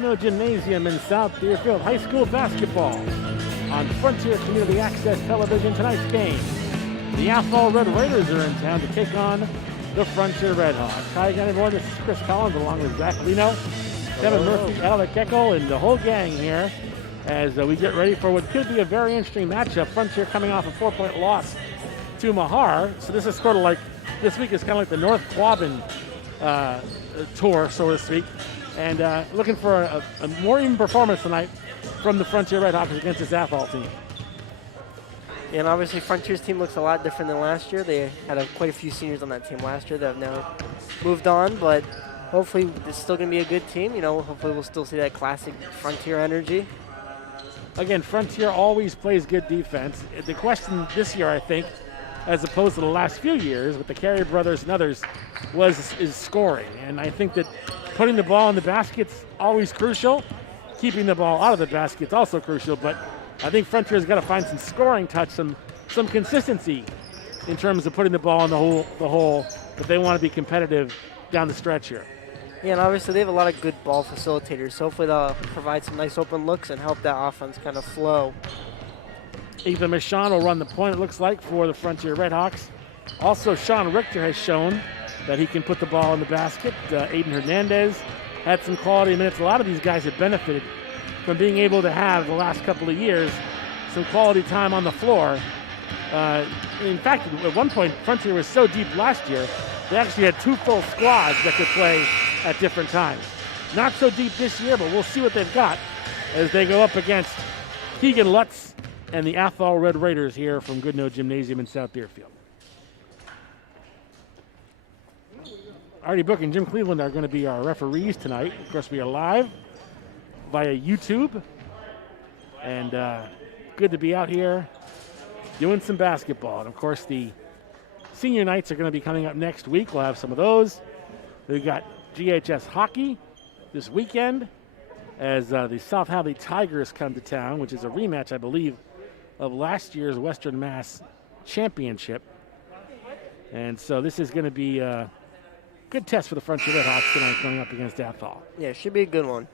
Goodnow Gymnasium in South Deerfield High School basketball on Frontier Community Access Television. Tonight's game, the Athol Red Raiders are in town to take on the Frontier Redhawks. Hi again, everyone. This is Chris Collins along with Zach Lino, Kevin Murphy, Alec Eckel, and the whole gang here as we get ready for what could be a very interesting matchup. Frontier coming off a 4-point loss to Mahar. So this is sort of like, this week is kind of like the North Quabbin tour, so to speak. And looking for a more even performance tonight from the Frontier Redhawks against this Athol team. And obviously Frontier's team looks a lot different than last year. They had quite a few seniors on that team last year that have now moved on, but hopefully it's still going to be a good team. You know, hopefully we'll still see that classic Frontier energy. Again, Frontier always plays good defense. The question this year, I think, as opposed to the last few years with the Carey brothers and others, is scoring. And I think that putting the ball in the basket's always crucial. Keeping the ball out of the basket's also crucial, but I think Frontier's got to find some scoring touch, some consistency in terms of putting the ball in the hole if they want to be competitive down the stretch here. Yeah, and obviously they have a lot of good ball facilitators, so hopefully they'll provide some nice open looks and help that offense kind of flow. Ethan Michon will run the point, it looks like, for the Frontier Redhawks. Also, Sean Richter has shown that he can put the ball in the basket. Aiden Hernandez had some quality minutes. A lot of these guys have benefited from being able to have, the last couple of years, some quality time on the floor. In fact, at one point, Frontier was so deep last year, they actually had 2 full squads that could play at different times. Not so deep this year, but we'll see what they've got as they go up against Keegan Lutz and the Athol Red Raiders here from Goodnow Gymnasium in South Deerfield. Artie Book and Jim Cleveland are going to be our referees tonight. Of course, we are live via YouTube. And good to be out here doing some basketball. And, of course, the senior nights are going to be coming up next week. We'll have some of those. We've got GHS hockey this weekend as the South Hadley Tigers come to town, which is a rematch, I believe, of last year's Western Mass Championship. And so this is going to be a good test for the Frontier Redhawks tonight going up against Athol. Yeah, it should be a good one.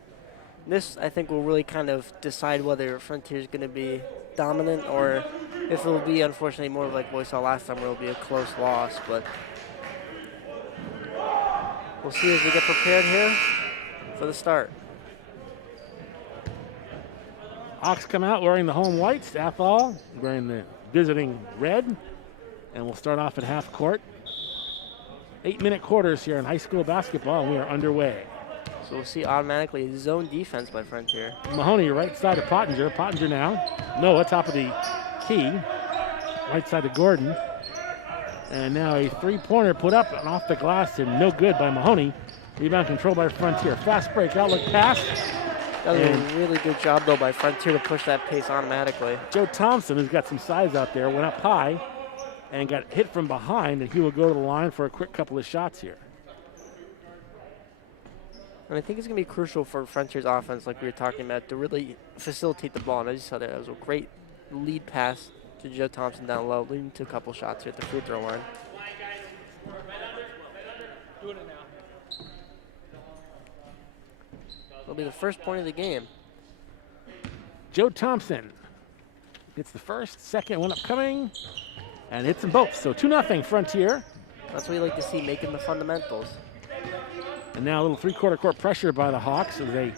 This, I think, will really kind of decide whether Frontier is going to be dominant or if it will be, unfortunately, more like what we saw last time where it will be a close loss. But we'll see as we get prepared here for the start. Hawks come out wearing the home whites. Athol wearing the visiting red. And we'll start off at half court. 8-minute quarters here in high school basketball, and we are underway. So we'll see automatically zone defense by Frontier. Mahoney right side of Pottinger. Pottinger now. Noah top of the key. Right side of Gordon. And now a three-pointer put up and off the glass and no good by Mahoney. Rebound control by Frontier. Fast break, outlook pass. That was a really good job, though, by Frontier to push that pace automatically. Joe Thompson, who's got some size out there, went up high and got hit from behind, and he will go to the line for a quick couple of shots here. And I think it's going to be crucial for Frontier's offense, like we were talking about, to really facilitate the ball. And as you saw there, that was a great lead pass to Joe Thompson down low, leading to a couple shots here at the free throw line. It'll be the first point of the game. Joe Thompson gets the first, second one upcoming, and hits them both. So 2-0 Frontier. That's what you like to see, making the fundamentals. And now a little three-quarter court pressure by the Hawks as they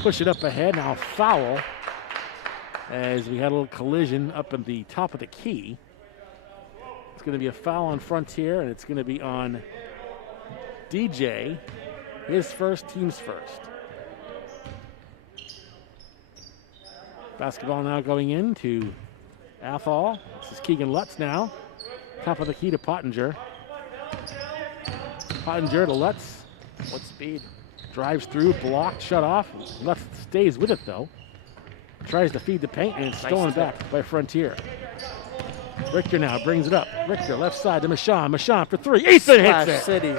push it up ahead. Now foul as we had a little collision up at the top of the key. It's going to be a foul on Frontier, and it's going to be on DJ. His first, team's first. Basketball now going into Athol. This is Keegan Lutz now. Top of the key to Pottinger. Pottinger to Lutz. What speed? Drives through, blocked, shut off. Lutz stays with it though. Tries to feed the paint and it's stolen back by Frontier. Richter now brings it up. Richter left side to Michon. Michon for three. Ethan hits it. City.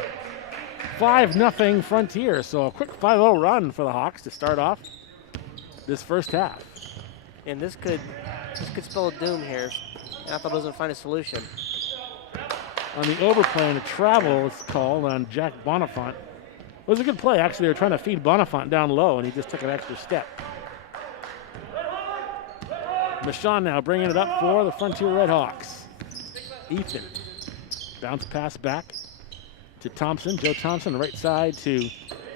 5-0 Frontier. So a quick 5-0 run for the Hawks to start off this first half. And this could spell a doom here if Athol doesn't find a solution. On the overplay and a travel is called on Jack Bonifant. was a good play, actually. They were trying to feed Bonifant down low, and he just took an extra step. Michon now bringing it up for the Frontier Redhawks. Ethan. Bounce pass back to Thompson. Joe Thompson, right side to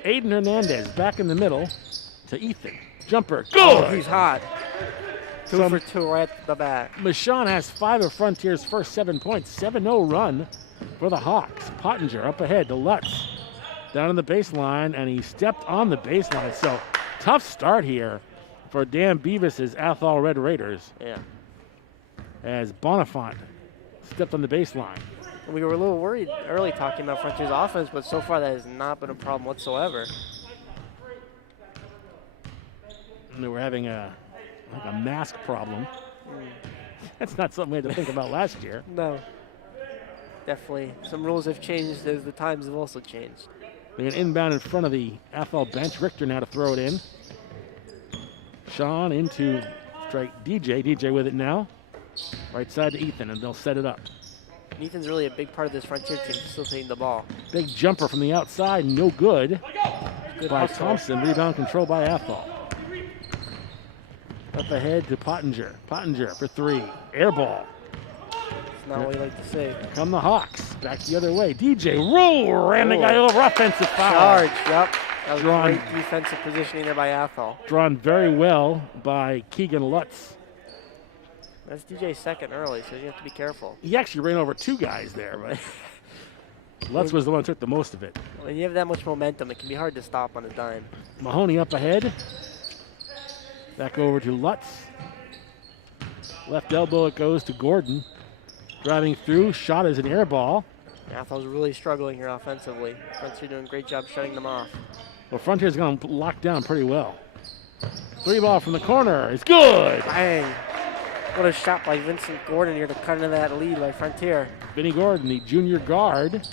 Aiden Hernandez. Back in the middle to Ethan. Jumper. Good! Oh, he's hot. 2 for 2 right at the bat. Michon has 5 of Frontier's first 7 points. 7-0 run for the Hawks. Pottinger up ahead to Lutz. Down on the baseline, and he stepped on the baseline. So, tough start here for Dan Beavis's Athol Red Raiders. Yeah. As Bonifant stepped on the baseline. We were a little worried early talking about Frontier's offense, but so far that has not been a problem whatsoever. And they were having a mask problem. That's not something we had to think about last year. No. Definitely. Some rules have changed as the times have also changed. They're going to inbound in front of the Athol bench. Richter now to throw it in. Sean into strike DJ. DJ with it now. Right side to Ethan, and they'll set it up. Ethan's really a big part of this Frontier team, facilitating the ball. Big jumper from the outside, no good. Good by hustle. Thompson. Rebound control by Athol. Up ahead to Pottinger. Pottinger for 3. Air ball. That's not what you like to say. Come the Hawks. Back the other way. DJ ran the guy over. Offensive foul. Charge, yep. That was Drawn. great defensive positioning there by Athol. Drawn very well by Keegan Lutz. That's DJ's second early, so you have to be careful. He actually ran over 2 guys there, but Lutz was the one who took the most of it. When you have that much momentum, it can be hard to stop on a dime. Mahoney up ahead. Back over to Lutz. Left elbow, it goes to Gordon. Driving through, shot is an air ball. Athol's really struggling here offensively. Frontier doing a great job shutting them off. Well, Frontier's going to lock down pretty well. 3 ball from the corner. It's good. Bang. What a shot by Vincent Gordon here to cut into that lead by Frontier. Vinny Gordon, the junior guard,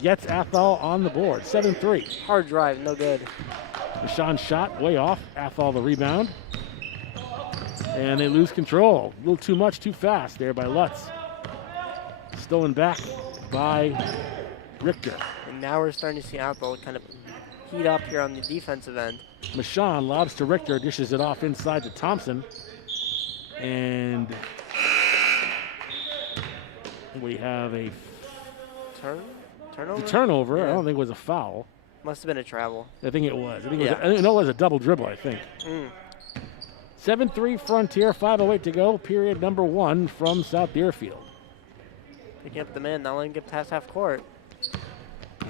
gets Athol on the board. 7-3. Hard drive, no good. Deshaun shot way off. Athol the rebound. And they lose control. A little too much, too fast there by Lutz. Stolen back by Richter. And now we're starting to see Athol kind of heat up here on the defensive end. Michon lobs to Richter, dishes it off inside to Thompson. And we have a turnover? turnover. Yeah. I don't think it was a foul. Must have been a travel. I think it was. I think Yeah. it was a double dribble, I think. 7-3 Frontier, 5:08 to go, period number 1 from South Deerfield. Picking up the man, not letting him get past half court.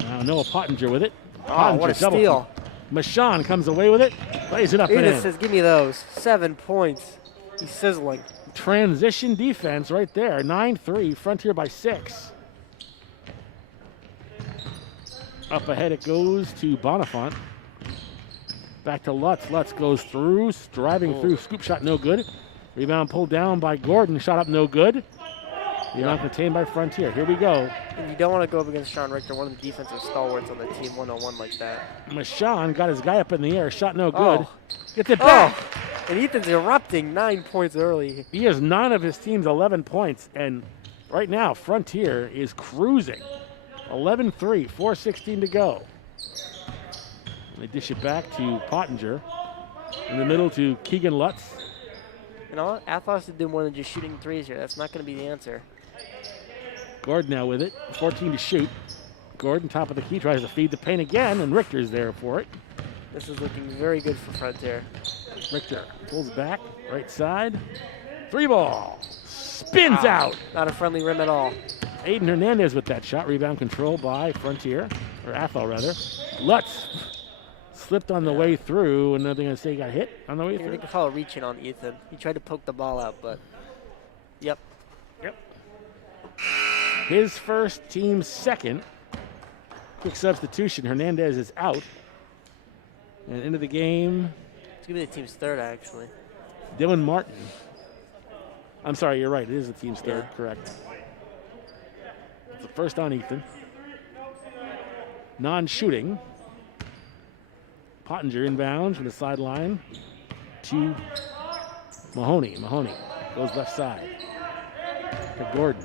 Now Noah Pottinger with it. Oh, what a steal. Michon comes away with it, plays it up and Edith in. says, give me those. 7 points. He's sizzling. Transition defense right there. 9-3, Frontier by 6. Up ahead it goes to Bonifant. Back to Lutz. Lutz goes through, driving through. Scoop shot no good. Rebound pulled down by Gordon. Shot up no good. Rebound contained by Frontier. Here we go. And you don't want to go up against Sean Richter, one of the defensive stalwarts on the team, 1-on-1 like that. Michon got his guy up in the air. Shot no good. Oh. Gets it back. And Ethan's erupting 9 points early. He has 9 of his team's 11 points. And right now, Frontier is cruising. 11-3, 4:16 to go. They dish it back to Pottinger. In the middle to Keegan Lutz. You know, Athol has to do more than just shooting threes here. That's not going to be the answer. Gordon now with it. 14 to shoot. Gordon, top of the key, tries to feed the paint again, and Richter's there for it. This is looking very good for Frontier. Richter pulls back, right side. 3 ball. Spins out. Not a friendly rim at all. Aiden Hernandez with that shot. Rebound control by Frontier, or Athol rather. Lutz slipped on the way through, and nothing to say he got hit on the way I through. think call it reaching on Ethan. He tried to poke the ball out, but yep. His first, team's second. Quick substitution. Hernandez is out. And into the game, It's going to be the team's third, actually. Dylan Martin. I'm sorry, you're right. It is the team's third, Yeah. correct. It's the first on Ethan. Non-shooting. Pottinger inbounds from the sideline to Mahoney. Mahoney goes left side to Gordon.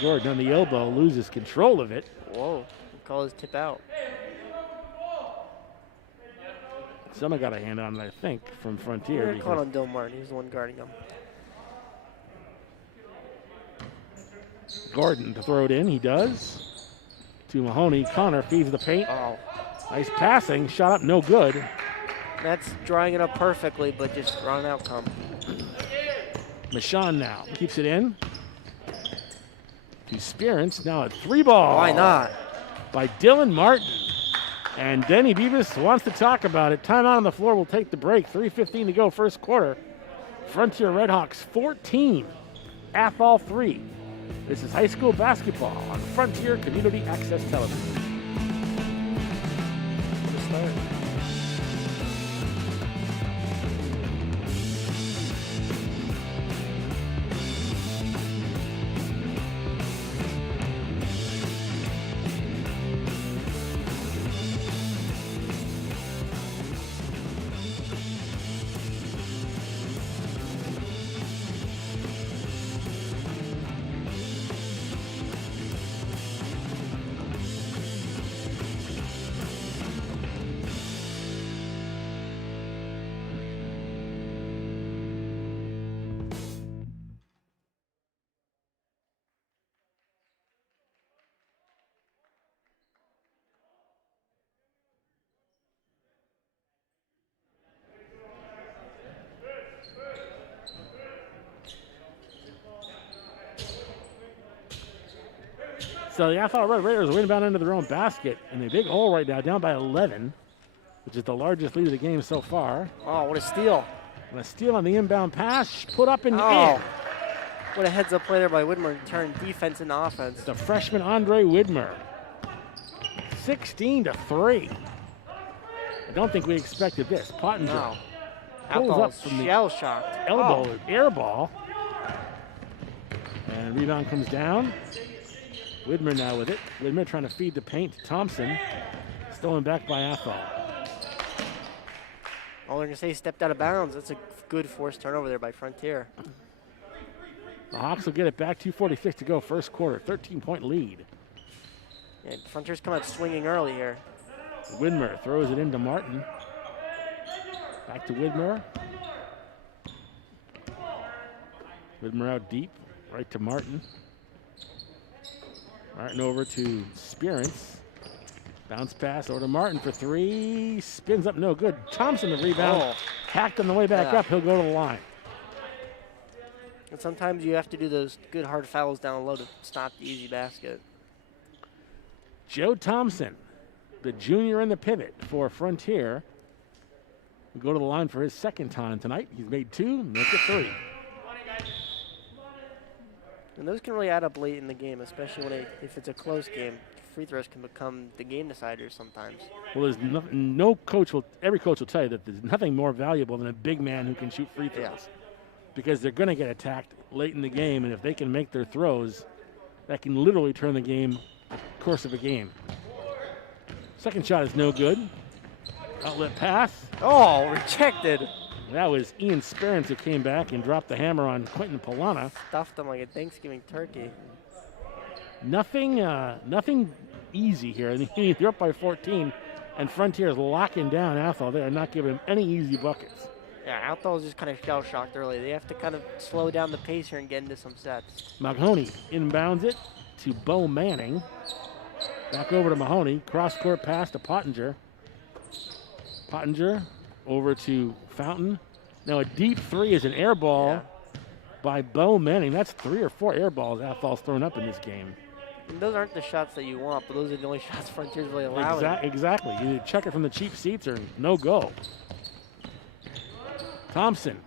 Gordon on the elbow loses control of it. Whoa. Call his tip out. Someone got a hand on it, I think, from Frontier. They're calling on Dill Martin. He's the one guarding him. Gordon to throw it in. He does. To Mahoney. Connor feeds the paint. Oh. Nice passing. Shot up, no good. That's drawing it up perfectly, but just wrong outcome. Michon now keeps it in. To Spearance. Now a 3-ball. Why not? By Dylan Martin. And Denny Beavis wants to talk about it. Timeout on the floor. We'll take the break. 3:15 to go, first quarter. Frontier Redhawks 14. Athol 3. This is high school basketball on Frontier Community Access Television. Good start. So the Athol Red Raiders are inbound into their own basket in a big hole right now, down by 11, which is the largest lead of the game so far. Oh, what a steal. And a steal on the inbound pass, put up and in. What a heads-up play there by Widmer to turn defense into offense. The freshman Andre Widmer, 16 to 3. I don't think we expected this. Pottinger No. pulls up Athol's from the shell-shocked. elbow, air ball. And rebound comes down. Widmer now with it. Widmer trying to feed the paint to Thompson. Stolen back by Athol. Oh, they're going to say he stepped out of bounds. That's a good forced turnover there by Frontier. The Hawks will get it back. 2:46 to go, first quarter. 13-point lead. Yeah, Frontier's come out swinging early here. Widmer throws it into Martin. Back to Widmer. Widmer out deep. Right to Martin. Martin over to Spearance. Bounce pass over to Martin for 3. Spins up, no good. Thompson the rebound. Hacked on the way back up. He'll go to the line. And sometimes you have to do those good hard fouls down low to stop the easy basket. Joe Thompson, the junior in the pivot for Frontier, will go to the line for his second time tonight. He's made 2, make it 3. And those can really add up late in the game, especially if it's a close game. Free throws can become the game deciders sometimes. Well, there's every coach will tell you that there's nothing more valuable than a big man who can shoot free throws. Yeah. Because they're going to get attacked late in the game, and if they can make their throws, that can literally turn the course of a game. Second shot is no good. Outlet pass. Oh, rejected. That was Ian Spearance who came back and dropped the hammer on Quentin Polana. Stuffed him like a Thanksgiving turkey. Nothing easy here. They're up by 14, and Frontier is locking down Athol. They are not giving him any easy buckets. Yeah, Athol is just kind of shell-shocked early. They have to kind of slow down the pace here and get into some sets. Mahoney inbounds it to Bo Manning. Back over to Mahoney. Cross-court pass to Pottinger. Pottinger over to Fountain. Now a deep 3 is an air ball by Bo Manning. That's 3 or 4 air balls Athol's thrown up in this game. And those aren't the shots that you want, but those are the only shots Frontier's really allowing. Exactly. You check it from the cheap seats or no go. Thompson,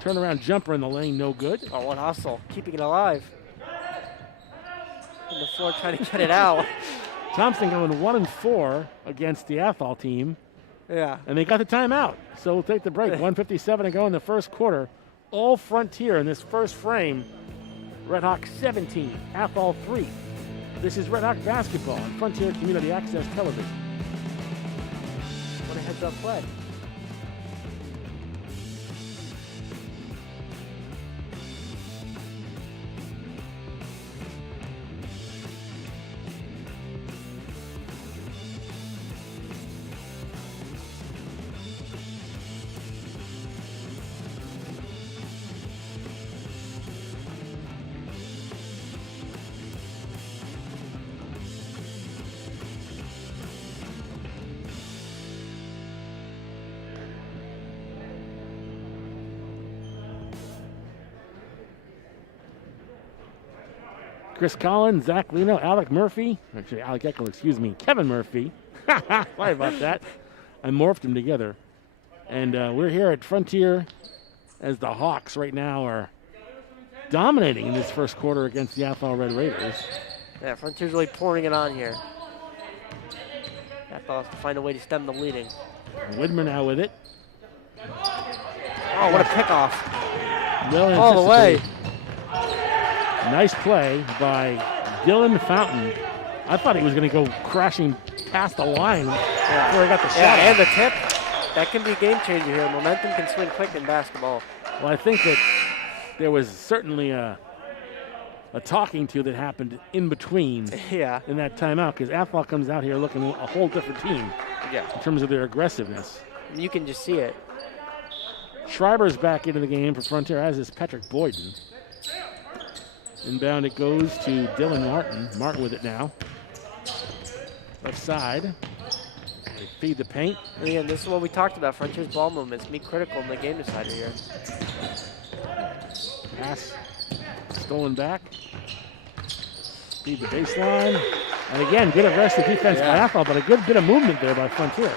turnaround jumper in the lane, no good. Oh, what hustle. Keeping it alive. On the floor trying to get it out. Thompson going 1 and 4 against the Athol team. Yeah. And they got the timeout. So we'll take the break. 1:57 to go in the first quarter. All Frontier in this first frame. Red Hawks 17, Athol 3. This is Red Hawk basketball on Frontier Community Access Television. What a heads-up play. Chris Collins, Zach Leno, Alec Murphy. Actually, Alec Eckel, excuse me. Kevin Murphy. Sorry about that. I morphed them together. And we're here at Frontier as the Hawks right now are dominating in this first quarter against the Athol Red Raiders. Yeah, Frontier's really pouring it on here. Athol has to find a way to stem the bleeding. Widmer now with it. Oh, what a pickoff. Well all the way. Nice play by Dylan Fountain. I thought he was going to go crashing past the line before he got the shot. Yeah, and the tip. That can be a game changer here. Momentum can swing quick in basketball. Well, I think that there was certainly a talking to that happened in between in that timeout, because Athol comes out here looking a whole different team in terms of their aggressiveness. You can just see it. Schreiber's back into the game for Frontier, as is Patrick Boyden. Inbound it goes to Dylan Martin. Martin with it now. Left side. They feed the paint. And again, this is what we talked about. Frontier's ball movements be critical in the game decider here. Pass stolen back. Feed the baseline. And again, good aggressive defense by Athol, but a good bit of movement there by Frontier.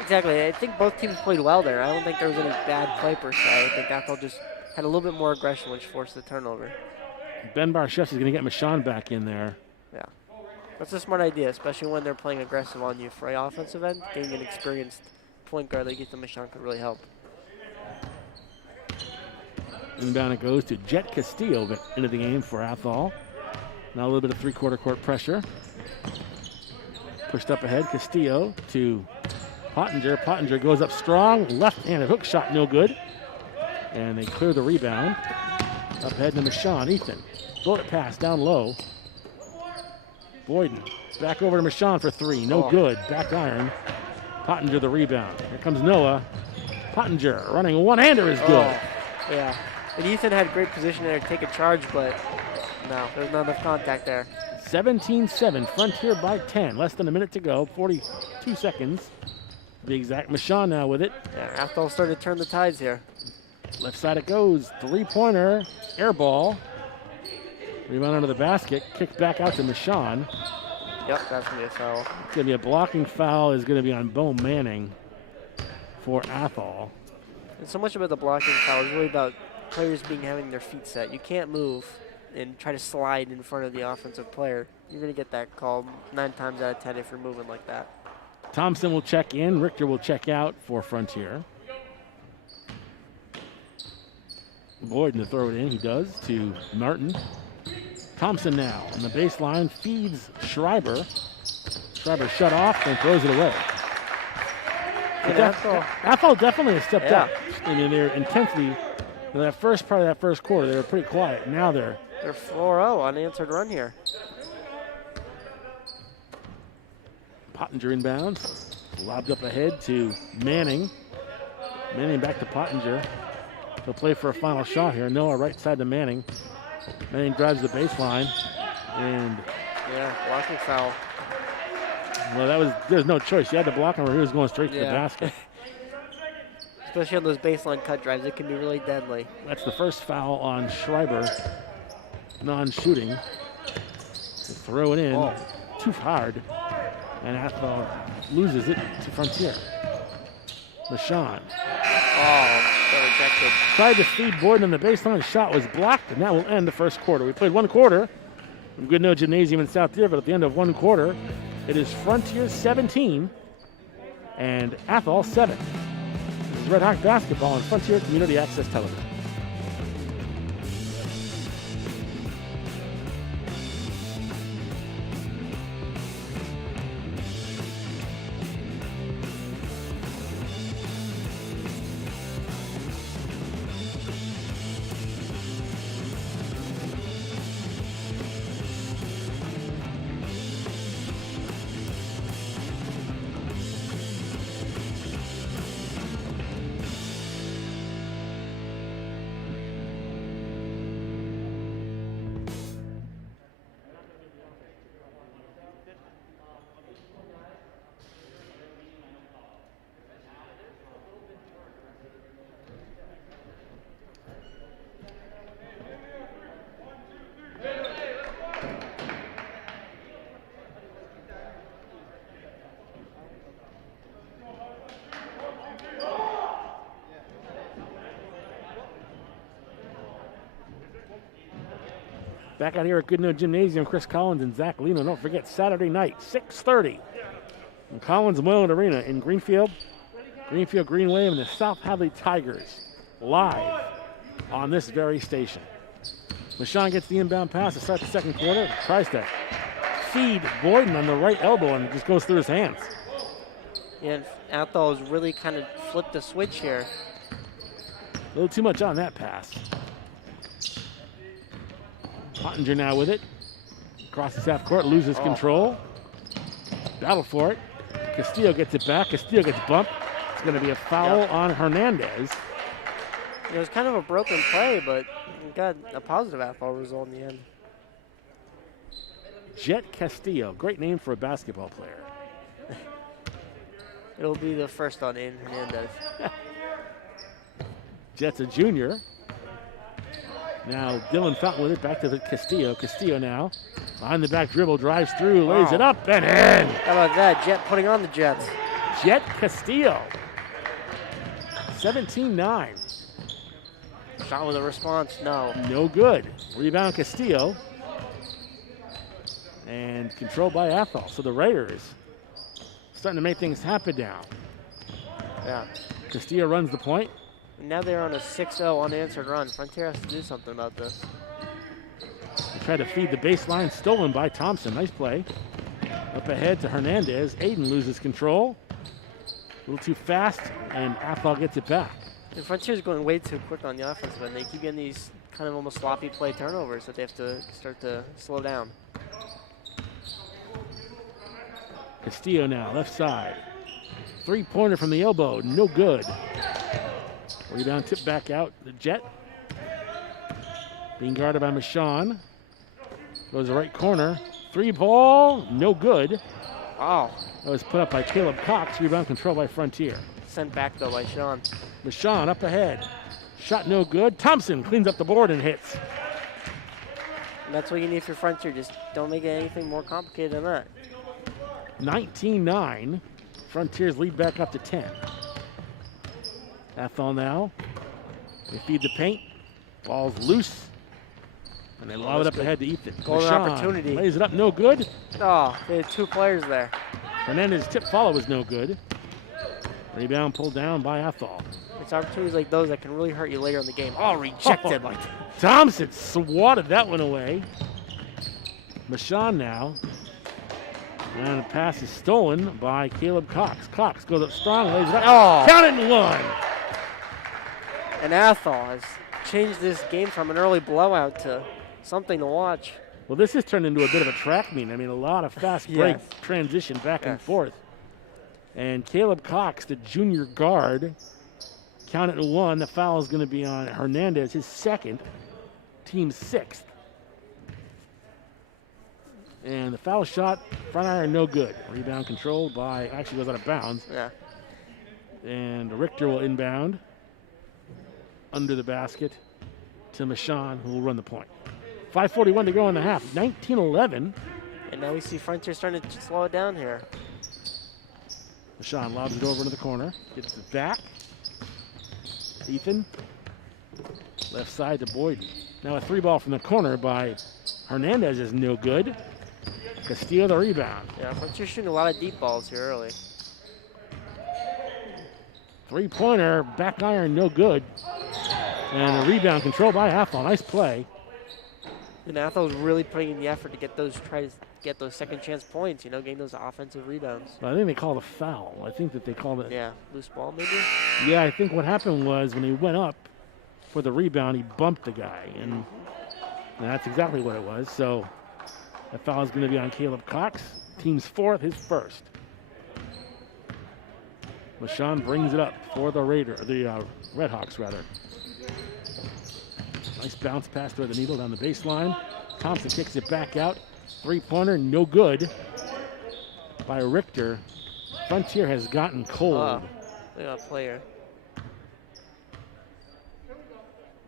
Exactly. I think both teams played well there. I don't think there was any bad play per se. I think Athol just had a little bit more aggression, which forced the turnover. Ben Barchef is going to get Michon back in there. Yeah. That's a smart idea, especially when they're playing aggressive on you for an offensive end. Getting an experienced point guard like Ethan Michon could really help. Inbound it goes to Jet Castillo into the game for Athol. Now a little bit of three-quarter court pressure. Pushed up ahead, Castillo to Pottinger. Pottinger goes up strong. Left-handed hook shot, no good. And they clear the rebound. Up ahead to Michon. Ethan. Bullet pass down low. Boyden. Back over to Michon for three. No good. Back iron. Pottinger the rebound. Here comes Noah. Pottinger running one-hander is good. Yeah. And Ethan had great position there to take a charge, but no, there's not enough contact there. 17-7. Frontier by 10. Less than a minute to go. 42 seconds. The exact. Michon now with it. Yeah, Athol started to turn the tides here. Left side it goes. Three-pointer. Air ball. Rebound under the basket. Kicked back out to Michon. Yep, that's going to be a foul. It's going to be a blocking foul. Is going to be on Bo Manning for Athol. And so much about the blocking foul is really about players having their feet set. You can't move and try to slide in front of the offensive player. You're going to get that call 9 times out of 10 if you're moving like that. Thompson will check in. Richter will check out for Frontier. Boyden to throw it in. He does to Martin. Thompson now on the baseline feeds Schreiber. Schreiber shut off and throws it away. Athol definitely has stepped up. I mean, their intensity in that first part of that first quarter, they were pretty quiet. Now they're 4-0 unanswered run here. Pottinger inbounds. Lobbed up ahead to Manning. Manning back to Pottinger. He'll play for a final shot here. Noah right side to Manning. Manning drives the baseline. And blocking foul. Well, there's no choice. You had to block him or he was going straight to the basket. Especially on those baseline cut drives, it can be really deadly. That's the first foul on Schreiber. Non-shooting. Throw it in. Too hard. And Athol loses it to Frontier. Michon. Rejected. Tried to feed Boyden on the baseline. Shot was blocked, and that will end the first quarter. We played one quarter from Goodnoe Gymnasium in South Dearborn. At the end of one quarter, it is Frontier 17 and Athol 7. This is Red Hawk basketball on Frontier Community Access Television. Back out here at Goodnoe Gymnasium, Chris Collins and Zach Lino. Don't forget, Saturday night, 6:30, in Collins Moylan Arena in Greenfield Greenway, and the South Hadley Tigers live on this very station. Michon gets the inbound pass to start the second quarter. Tries to feed Boyden on the right elbow, and it just goes through his hands. Yeah, Athol has really kind of flipped the switch here. A little too much on that pass. Pottinger now with it. Crosses half court, loses control. Battle for it. Castillo gets it back. Castillo gets bumped. It's going to be a foul on Hernandez. It was kind of a broken play, but we got a positive Athol result in the end. Jet Castillo, great name for a basketball player. It'll be the first on Aiden Hernandez. Jet's a junior. Now Dylan Fountain with it, back to the Castillo. Castillo now, behind the back dribble, drives through, lays it up and in. How about that, Jet putting on the Jets. Jet Castillo, 17-9. Shot with a response, no. No good. Rebound Castillo. And controlled by Athol. So the Raiders starting to make things happen now. Yeah. Castillo runs the point. And now they're on a 6-0 unanswered run. Frontier has to do something about this. They try to feed the baseline, stolen by Thompson. Nice play. Up ahead to Hernandez. Aiden loses control. A little too fast, and Athol gets it back. And Frontier's going way too quick on the offensive end. They keep getting these kind of almost sloppy play turnovers that they have to start to slow down. Castillo now, left side. Three-pointer from the elbow, no good. Rebound tip back out, the Jet. Being guarded by Michon. Goes the right corner. Three ball, no good. Oh. That was put up by Caleb Cox. Rebound control by Frontier. Sent back though by Sean. Michon up ahead. Shot no good. Thompson cleans up the board and hits. And that's what you need for Frontier. Just don't make it anything more complicated than that. 19-9. Frontiers lead back up to 10. Athol now. They feed the paint. Ball's loose. And they lob it up ahead to Ethan. Golden Michon opportunity. lays it up, no good. Oh, they had two players there. Hernandez's tip follow was no good. Rebound pulled down by Athol. It's opportunities like those that can really hurt you later in the game. Oh, rejected. Thompson swatted that one away. Michon now. And the pass is stolen by Caleb Cox. Cox goes up strong, lays it up. Oh. Count it and one. And Athol has changed this game from an early blowout to something to watch. Well, this has turned into a bit of a track meet. I mean, a lot of fast break transition back and forth. And Caleb Cox, the junior guard, counted to one. The foul is going to be on Hernandez, his second, team sixth. And the foul shot, front iron, no good. Rebound controlled by, actually goes out of bounds. Yeah. And Richter will inbound under the basket to Michon, who will run the point. 5:41 to go in the half, 19-11. And now we see Frontier starting to slow it down here. Michon lobs it over into the corner, gets it back. Ethan, left side to Boyden. Now a three ball from the corner by Hernandez is no good. Castillo the rebound. Yeah, Frontier shooting a lot of deep balls here early. Three-pointer, back iron, no good. And a rebound controlled by Athol. Nice play. And Athol's really putting in the effort to try to get those second chance points, you know, getting those offensive rebounds. I think they called a foul. I think that they called it. Yeah, loose ball maybe? Yeah, I think what happened was when he went up for the rebound, he bumped the guy. And that's exactly what it was. So that foul is going to be on Caleb Cox. Team's fourth, his first. Michon brings it up for the Redhawks, rather. Nice bounce pass toward the needle down the baseline. Thompson kicks it back out. Three-pointer, no good by Richter. Frontier has gotten cold. They got a player.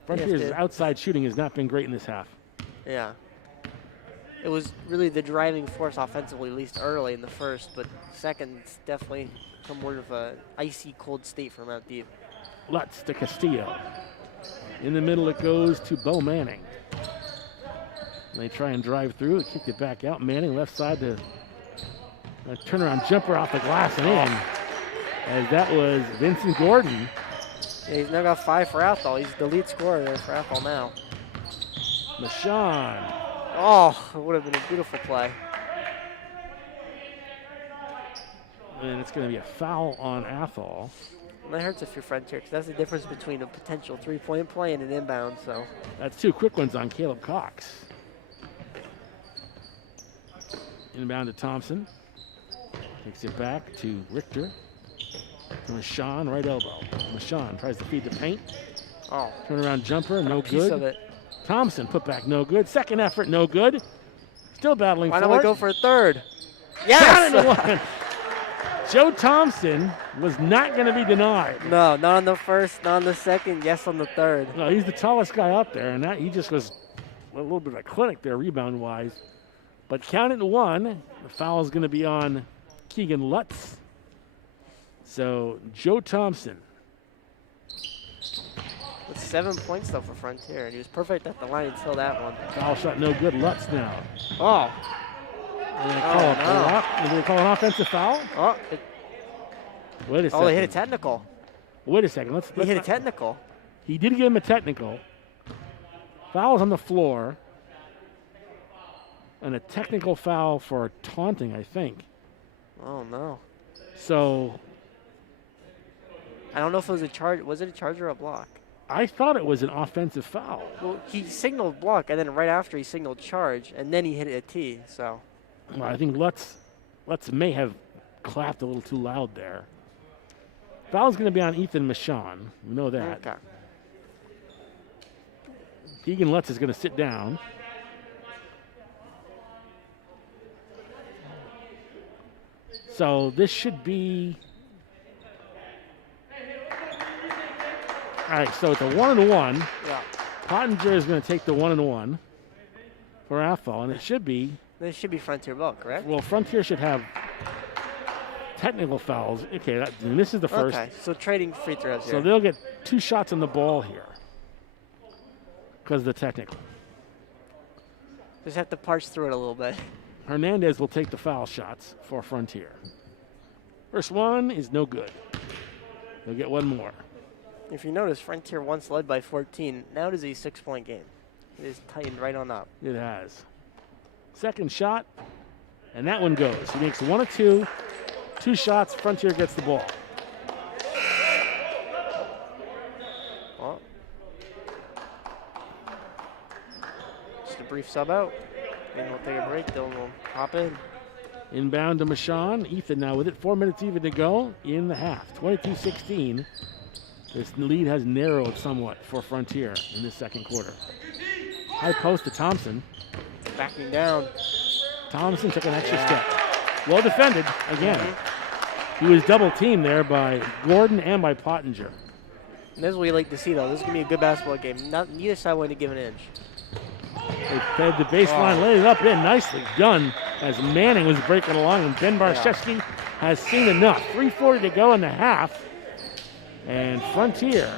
Frontier's outside shooting has not been great in this half. Yeah. It was really the driving force offensively, at least early in the first, but second, it's definitely become more of an icy cold state from out deep. Lutz to Castillo. In the middle it goes to Bo Manning. They try and drive through. They kicked it back out. Manning left side to a turnaround jumper off the glass and in. As that was Vincent Gordon. Yeah, he's now got 5 for Athol. He's the lead scorer there for Athol now. Mashawn. Oh, it would have been a beautiful play. And it's going to be a foul on Athol. And that hurts if you're Frontier, because that's the difference between a potential 3-point play and an inbound. So That's 2 quick ones on Caleb Cox. Inbound to Thompson. Takes it back to Richter. To Mashawn, right elbow. Mashawn tries to feed the paint. Oh, Turnaround jumper, no piece of good. it. Thompson put back, no good. Second effort, no good. Still battling Why for don't we it. go for a third? Got Yes! it in one. Joe Thompson was not going to be denied. No, not on the first, not on the second, yes on the third. No, he's the tallest guy up there, and he just was a little bit of a clinic there rebound-wise. But count it one. The foul is going to be on Keegan Lutz. So Joe Thompson. With 7 points, though, for Frontier. And he was perfect at the line until that one. Foul shot, no good. Lutz now. Oh. They're going to call an offensive foul? Oh, Wait a second. they hit a technical. Wait a second. He hit a technical. He did give him a technical. Foul's on the floor. And a technical foul for taunting, I think. Oh, no. So I don't know if it was a charge. Was it a charge or a block? I thought it was an offensive foul. Well, he signaled block, and then right after he signaled charge, and then he hit it a T, so. Well, I think Lutz may have clapped a little too loud there. Foul's going to be on Ethan Mashawn. We know that. Okay. Keegan Lutz is going to sit down. So this should be. All right, so it's a 1-and-1. Yeah. Pottinger is going to take the 1-and-1 for Athol, and it should be. This should be Frontier ball, correct? Well, Frontier should have technical fouls. Okay, and this is the first. Okay, so trading free throws here. So they'll get 2 shots on the ball here because of the technical. Just have to parse through it a little bit. Hernandez will take the foul shots for Frontier. First one is no good. They'll get one more. If you notice, Frontier once led by 14. Now it is a 6-point game. It is tightened right on up. It has. Second shot, and that one goes. He makes 1 of 2. 2 shots, Frontier gets the ball. Well, just a brief sub out. And we'll take a break. Dylan will hop in. Inbound to Mashawn. Ethan now with it. 4 minutes even to go in the half. 22-16. This lead has narrowed somewhat for Frontier in this second quarter. High post to Thompson. Backing down. Thompson took an extra step. Well defended again. He was double teamed there by Gordon and by Pottinger. And this is what you like to see, though. This is going to be a good basketball game. Neither side wanted to give an inch. They fed the baseline, laid it up in. Nicely done as Manning was breaking along, and Ben Barszewski has seen enough. 3:40 to go in the half, and Frontier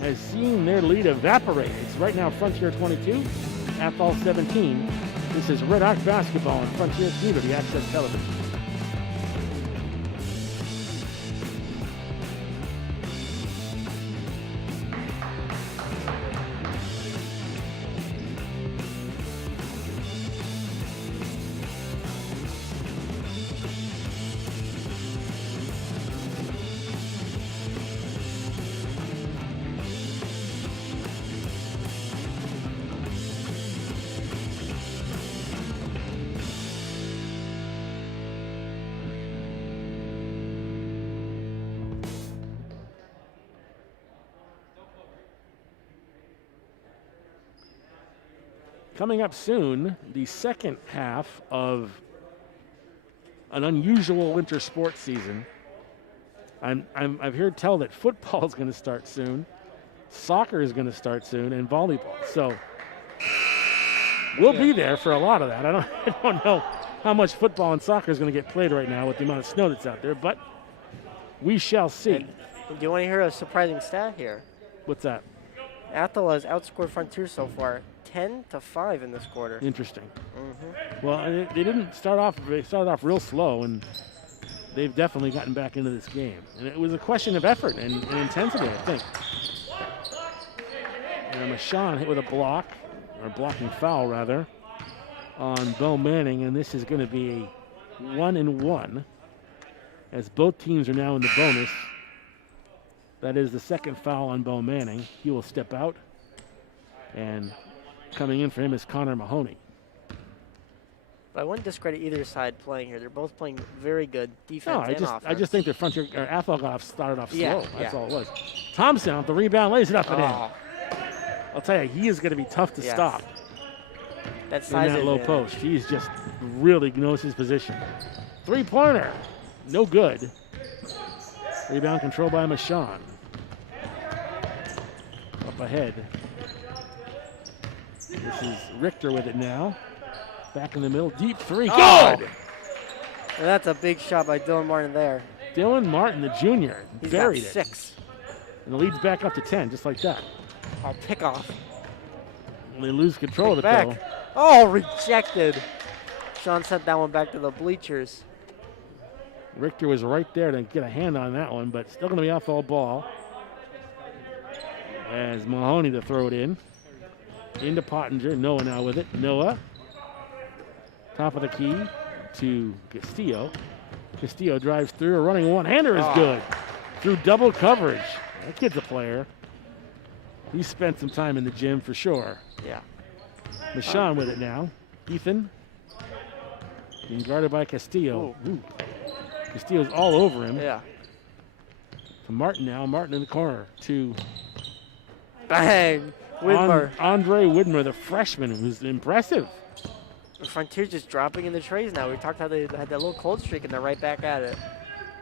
has seen their lead evaporate. It's right now Frontier 22, Athol 17. This is Red Hawk basketball on Frontier Community Access Television. Coming up soon, the second half of an unusual winter sports season. I've heard tell that football is going to start soon, soccer is going to start soon, and volleyball. So we'll be there for a lot of that. I don't know how much football and soccer is going to get played right now with the amount of snow that's out there, but we shall see. And do you want to hear a surprising stat here? What's that? Athol has outscored Frontier so far 10-5 in this quarter. Interesting. Mm-hmm. Well, they didn't start off. They started off real slow, and they've definitely gotten back into this game. And it was a question of effort and intensity, I think. And Mashawn hit with a block, or blocking foul rather, on Bo Manning, and this is going to be a 1-1, as both teams are now in the bonus. That is the second foul on Bo Manning. He will step out, and coming in for him is Connor Mahoney. But I wouldn't discredit either side playing here. They're both playing very good defense and offense. I just think their frontier, or Athol started off slow. That's yeah. all it was. Thompson off the rebound, lays it up and in. I'll tell you, he is going to be tough to stop. That size in that low advantage. post. He's just really knows his position. Three-pointer, no good. Rebound control by Mashawn. Up ahead. This is Richter with it now. Back in the middle, deep three, good! And that's a big shot by Dylan Martin there. Dylan Martin, the junior, He's buried got it. 6. And the lead's back up to 10, just like that. Oh, pick off. And they lose control of it, Back. though. Oh, rejected. Sean sent that one back to the bleachers. Richter was right there to get a hand on that one, but still going to be off all ball. As Mahoney to throw it in. Into Pottinger. Noah now with it. Noah. Top of the key to Castillo. Castillo drives through. A running one-hander is good. Through double coverage. That kid's a player. He spent some time in the gym for sure. Yeah. Mashawn with it now. Ethan. Being guarded by Castillo. Ooh. Castillo's all over him. Yeah. To Martin now. Martin in the corner. To Bang. Widmer. Andre Widmer, the freshman, who's impressive. The Frontier's just dropping in the trays now. We talked how they had that little cold streak, and they're right back at it.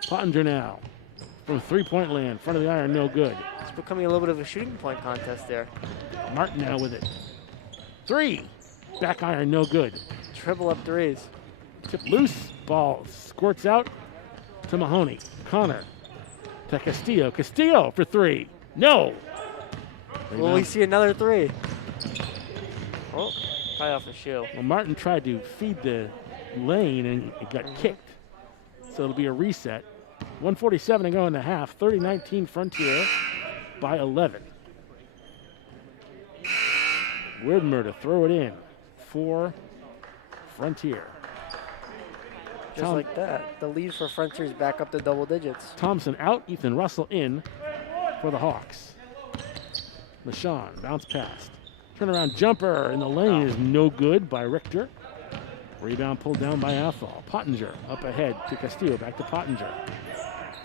Pottinger now. From three-point land. Front of the iron, no good. It's becoming a little bit of a shooting point contest there. Martin now with it. Three. Back iron, no good. Triple up threes. Tip loose. Ball squirts out to Mahoney. Connor to Castillo. Castillo for three. No. Will we see another three? Oh, probably off the shoe. Well, Martin tried to feed the lane and it got kicked. So it'll be a reset. 1:47 to go in the half. 30-19 Frontier by 11. Widmer to throw it in for Frontier. Just like that. The lead for Frontier is back up to double digits. Thompson out. Ethan Russell in for the Hawks. Mashawn, bounce pass. Turnaround jumper in the lane is no good by Richter. Rebound pulled down by Athol. Pottinger up ahead to Castillo. Back to Pottinger.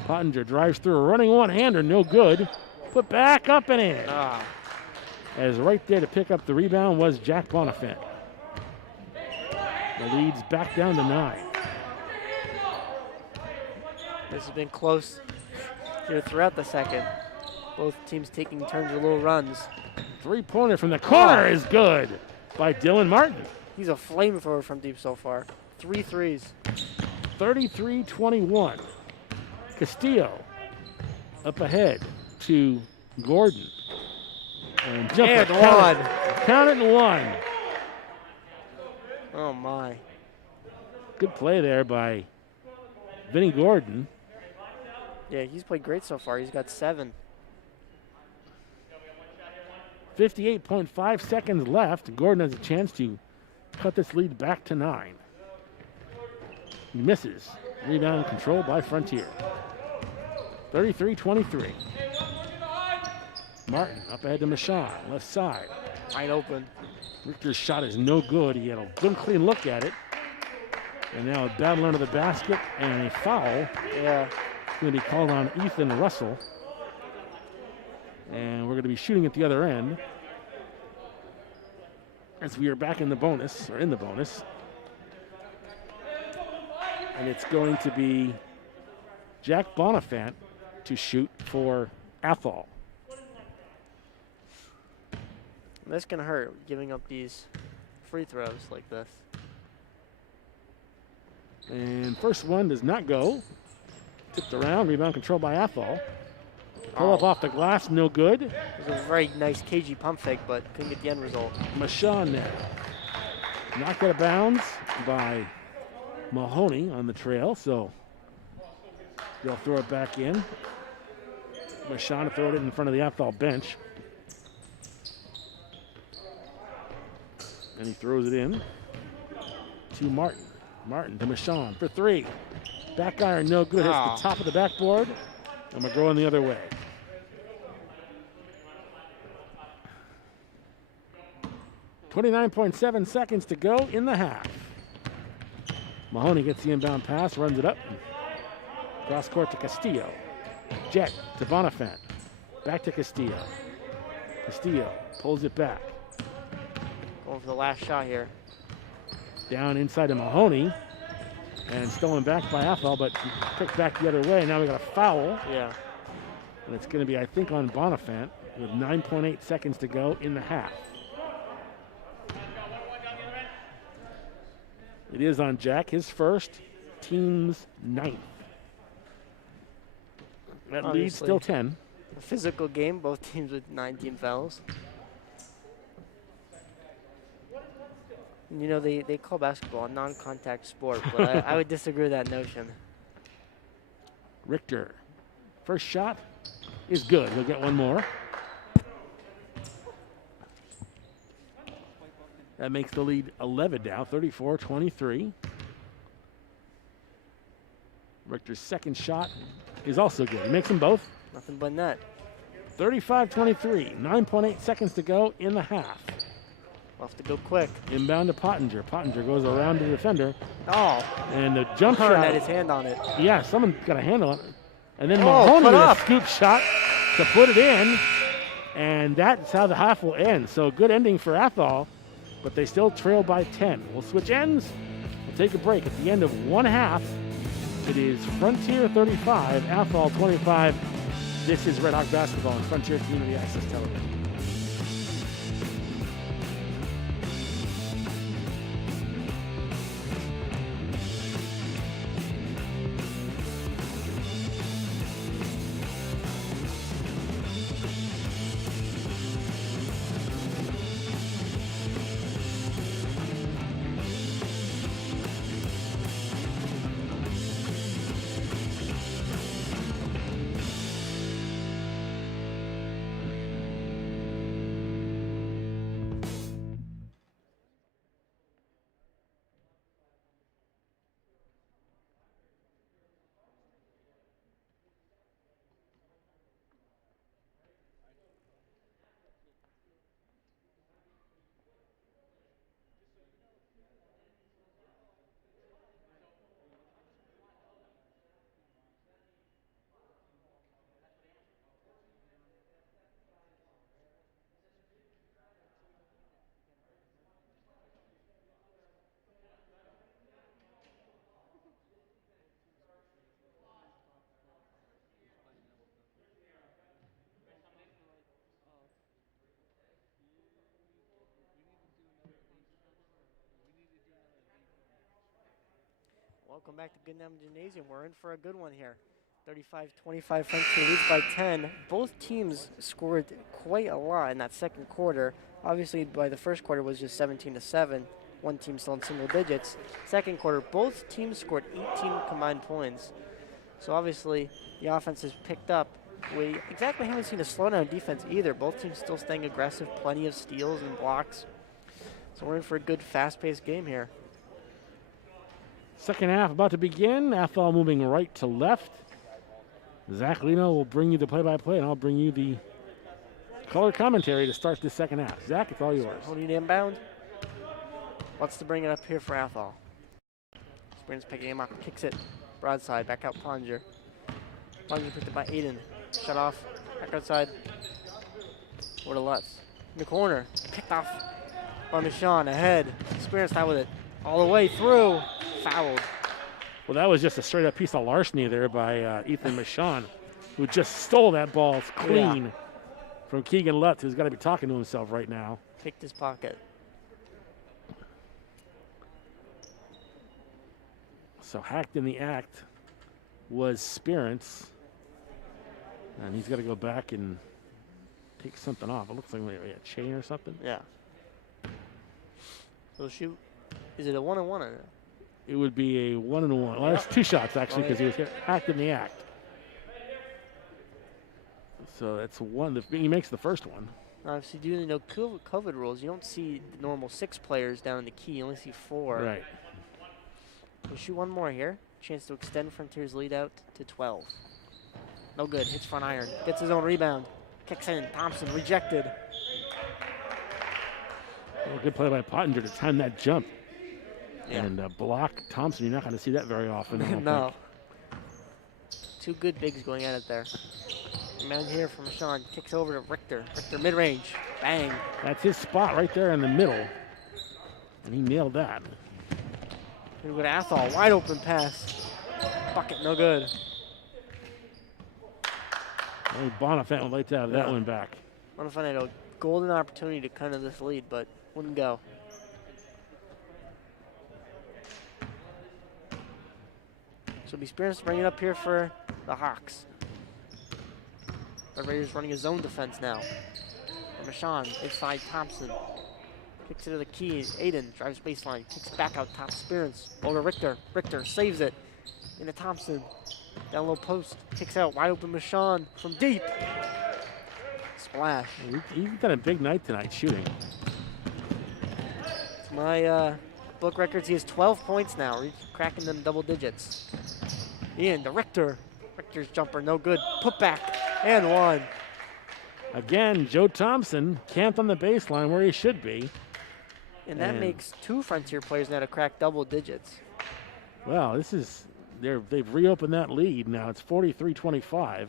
Pottinger drives through a running one-hander, no good. Put back up and in. As right there to pick up the rebound was Jack Bonifant. The lead's back down to 9. This has been close here throughout the second. Both teams taking turns with little runs. Three-pointer from the corner is good by Dylan Martin. He's a flamethrower from deep so far. 3 threes. 33-21. Castillo up ahead to Gordon. And jump and it, one. Count it and one. Oh, my. Good play there by Vinny Gordon. Yeah, he's played great so far. He's got 7. 58.5 seconds left. Gordon has a chance to cut this lead back to 9. He misses. Rebound controlled by Frontier. 33-23. Martin up ahead to Mashawn, left side. Wide open. Richter's shot is no good. He had a good clean look at it. And now a battle under the basket and a foul. Yeah. It's going to be called on Ethan Russell. And we're going to be shooting at the other end. As we are back in the bonus, or in the bonus. And it's going to be Jack Bonifant to shoot for Athol. This can hurt, giving up these free throws like this. And first one does not go. Tipped around, rebound controlled by Athol. Pull up off the glass, no good. It was a very nice cagey pump fake, but couldn't get the end result. Michon there. Knocked out of bounds by Mahoney on the trail, so they'll throw it back in. Michon to throw it in front of the Athol bench. And he throws it in to Martin. Martin to Michon for three. Back iron, no good. Hits the top of the backboard. And we're going the other way. .7 seconds to go in the half. Mahoney gets the inbound pass, runs it up. Cross court to Castillo. Jet to Bonifant. Back to Castillo. Castillo pulls it back. Going for the last shot here. Down inside to Mahoney. And stolen back by Athol, but picked back the other way. Now we got a foul. Yeah. And it's going to be, I think, on Bonifant with 9.8 seconds to go in the half. It is on Jack, his first, team's 9th. That leads still 10. A physical game, both teams with 9 team fouls. And you know, they call basketball a non-contact sport, but I would disagree with that notion. Richter, first shot is good. He'll get one more. That makes the lead 11 now, 34-23. Richter's second shot is also good. He makes them both. Nothing but net. 35-23, 9.8 seconds to go in the half. We'll have to go quick. Inbound to Pottinger. Pottinger goes around the defender. Oh. And the jump shot. Had his hand on it. Yeah, someone got a handle on it. And then Mahoney with a scoop shot to put it in. And that's how the half will end. So good ending for Athol, but they still trail by 10. We'll switch ends. We'll take a break. At the end of one half, it is Frontier 35, Athol 25. This is Red Hawk Basketball on Frontier Community Access Television. Welcome back to Goodnam Gymnasium. We're in for a good one here. 35-25 Frontier leads by 10. Both teams scored quite a lot in that second quarter. Obviously, by the first quarter, it was just 17-7. One team still in single digits. Second quarter, both teams scored 18 combined points. So obviously, the offense has picked up. We exactly haven't seen a slowdown in defense either. Both teams still staying aggressive, plenty of steals and blocks. So we're in for a good, fast-paced game here. Second half about to begin. Athol moving right to left. Zach Lino will bring you the play-by-play, and I'll bring you the color commentary to start this second half. Zach, it's all yours. Holding inbound. Wants to bring it up here for Athol. Sprint's picking him up, kicks it. Broadside, back out Pottinger. Pottinger picked it by Aiden. Shut off, back outside. Over to Lutz. In the corner, picked off by Michon, ahead. Spear's tied with it. All the way through. Fouled. Well, that was just a straight-up piece of larceny there by Ethan Michon, who just stole that ball clean from Keegan Lutz, who's got to be talking to himself right now. Picked his pocket. So hacked in the act was Spearance. And he's got to go back and take something off. It looks like maybe a chain or something. Yeah. So shoot. Is it a 1-1 or no? It would be a 1-1. Well, that's 2 shots, actually, because he was hacked in the act. So that's one. He makes the first one. Obviously, due to no COVID rules, you don't see the normal 6 players down in the key. You only see 4. Right. We'll shoot one more here. Chance to extend Frontier's lead out to 12. No good. Hits front iron. Gets his own rebound. Kicks in. Thompson rejected. Well, good play by Pottinger to time that jump. Yeah. And block Thompson. You're not going to see that very often. I don't No. think. 2 good bigs going at it there. Man here from Sean. Kicks over to Richter. Richter mid-range. Bang. That's his spot right there in the middle. And he nailed that. Here we go to Athol. Wide open pass. Bucket. No good. Only Bonifant would like to have that one back. Bonifant had a golden opportunity to kind of this lead, but wouldn't go. So be Spears bring it up here for the Hawks. The Raiders running a zone defense now. From Mashawn, inside Thompson. Kicks it to the key. Aiden drives baseline. Kicks back out top. Spears. Over Richter. Richter saves it. Into Thompson. Down low post. Kicks out. Wide open Mashawn from deep. Splash. He's got a big night tonight shooting. It's my book records. He has 12 points now. Cracking them double digits. Ian to Richter. Richter's jumper. No good. Put back. And 1. Again, Joe Thompson camped on the baseline where he should be. And that makes 2 Frontier players now to crack double digits. Well, they've reopened that lead now. It's 43-25.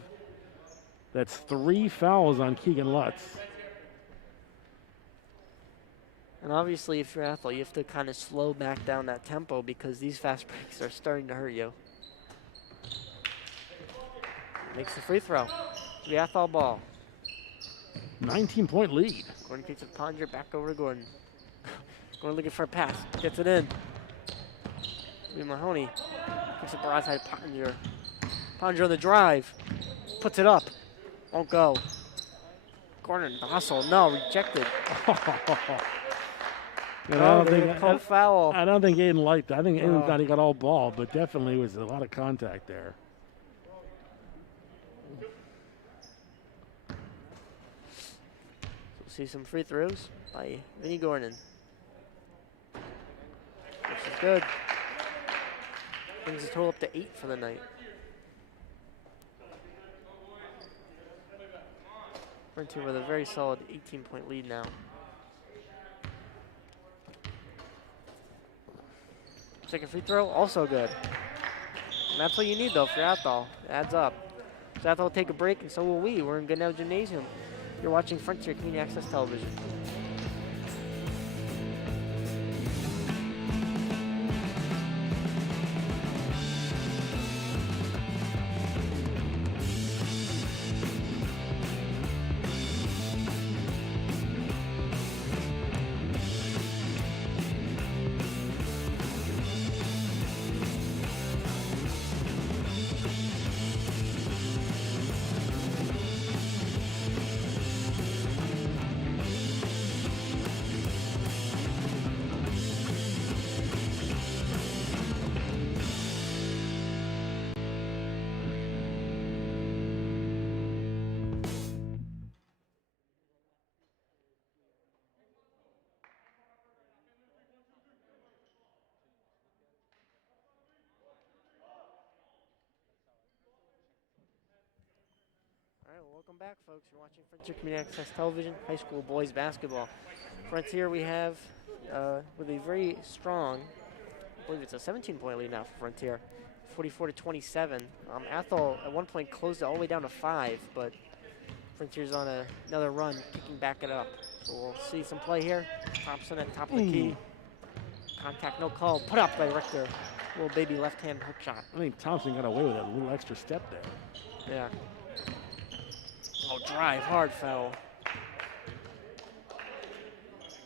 That's 3 fouls on Keegan Lutz. And obviously, if you're Athol, you have to kind of slow back down that tempo because these fast breaks are starting to hurt you. Makes the free throw. The Athol ball. 19-point lead. Gordon kicks it to Pottinger, back over to Gordon. Gordon looking for a pass, gets it in. Mahoney kicks it broadside to Pottinger. Pottinger on the drive, puts it up, won't go. Gordon, the hustle, no, rejected. Foul. I don't think Aiden liked that. I think Aiden thought he got all ball, but definitely was a lot of contact there. See some free throws by Vinny Gordon. This is good. Brings the total up to 8 for the night. Frontier with a very solid 18-point lead now. Second free throw, also good. And that's what you need, though, if you're Athol. It adds up. So Athol will take a break, and so will we. We're in Goodnow Gymnasium. You're watching Frontier Community Access Television. Welcome back, folks. You're watching Frontier Community Access Television, high school boys basketball. Frontier, we have with a very strong, I believe it's a 17-point lead now for Frontier, 44-27. Athol at one point closed it all the way down to 5, but Frontier's on another run, kicking back it up. So we'll see some play here. Thompson at top of the key. Contact, no call. Put up by Richter. Little baby left-hand hook shot. I think Thompson got away with a little extra step there. Yeah. Oh, drive, hard foul.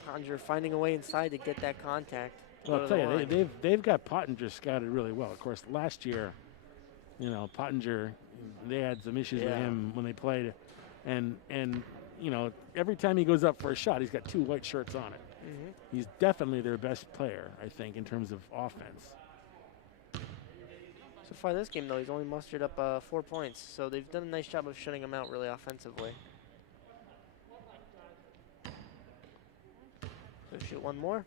Pottinger finding a way inside to get that contact. Well, I'll tell you, they've got Pottinger scouted really well. Of course, last year, Pottinger, they had some issues with Yeah. him when they played, and you know, every time he goes up for a shot, he's got 2 white shirts on it. Mm-hmm. He's definitely their best player, I think, in terms of offense. So far this game, though, he's only mustered up 4 points. So they've done a nice job of shutting him out really offensively. So shoot one more.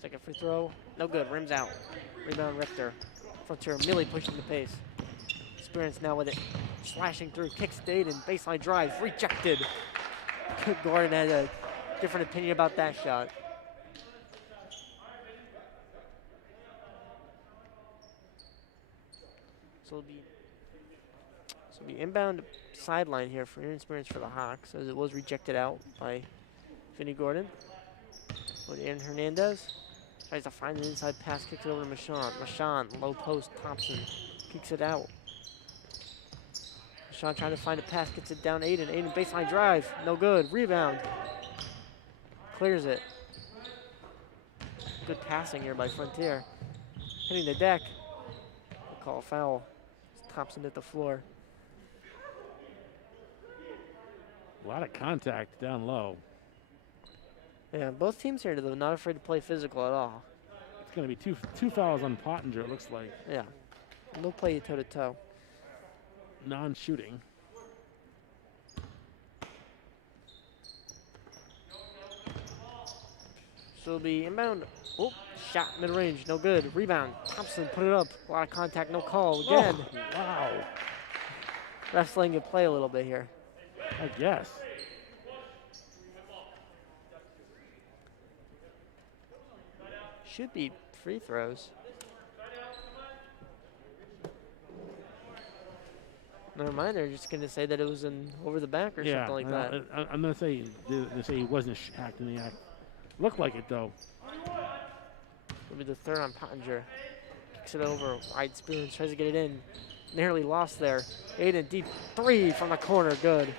Second free throw. No good. Rims out. Rebound Richter. Frontier immediately pushing the pace. Experience now with it. Slashing through. Kicks Dayton. Baseline drive. Rejected. Gordon had a different opinion about that shot. So it'll be inbound sideline here for inexperience for the Hawks, as it was rejected out by Vinny Gordon. With Aaron Hernandez. Tries to find an inside pass, kicks it over to Mashawn. Mashawn, low post, Thompson kicks it out. Mashawn trying to find a pass, gets it down Aiden. Aiden baseline drive, no good. Rebound. Clears it. Good passing here by Frontier. Hitting the deck. We'll call a foul. Thompson at the floor. A lot of contact down low. Yeah, both teams here, though, not afraid to play physical at all. It's going to be two fouls on Pottinger, it looks like. Yeah. They'll play you toe-to-toe. Non-shooting. So it'll be inbound. Oh, shot mid-range, no good. Rebound. Thompson put it up. A lot of contact, no call again. Oh, wow. Refs letting you play a little bit here. I guess. Should be free throws. Never mind, they're just going to say that it was an over the back or something like that. I'm going to say they say he wasn't hacked in the act. Looked like it, though. It'll be the third on Pottinger. Kicks it over. Wide spoon. Tries to get it in. Nearly lost there. Aiden deep 3 from the corner. Good.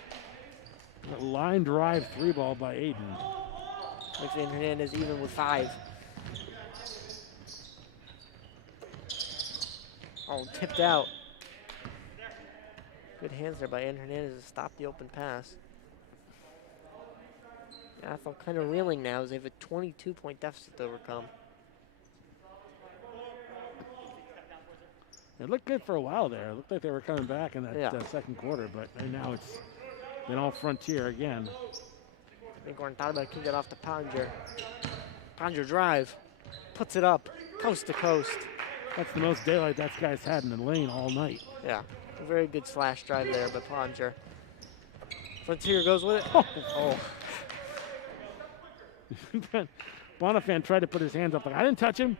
A line drive 3 ball by Aiden. Makes Aaron Hernandez even with 5. Oh, tipped out. Good hands there by Aaron Hernandez to stop the open pass. Athol kind of reeling now as they have a 22-point deficit to overcome. It looked good for a while there. It looked like they were coming back in that second quarter, but now it's been all Frontier again. I think Gordon thought about kicking it off to Pottinger. Pottinger drive. Puts it up. Coast to coast. That's the most daylight that guy's had in the lane all night. Yeah. A very good slash drive there by Pottinger. Frontier goes with it. Oh. Bonifant tried to put his hands up like, I didn't touch him,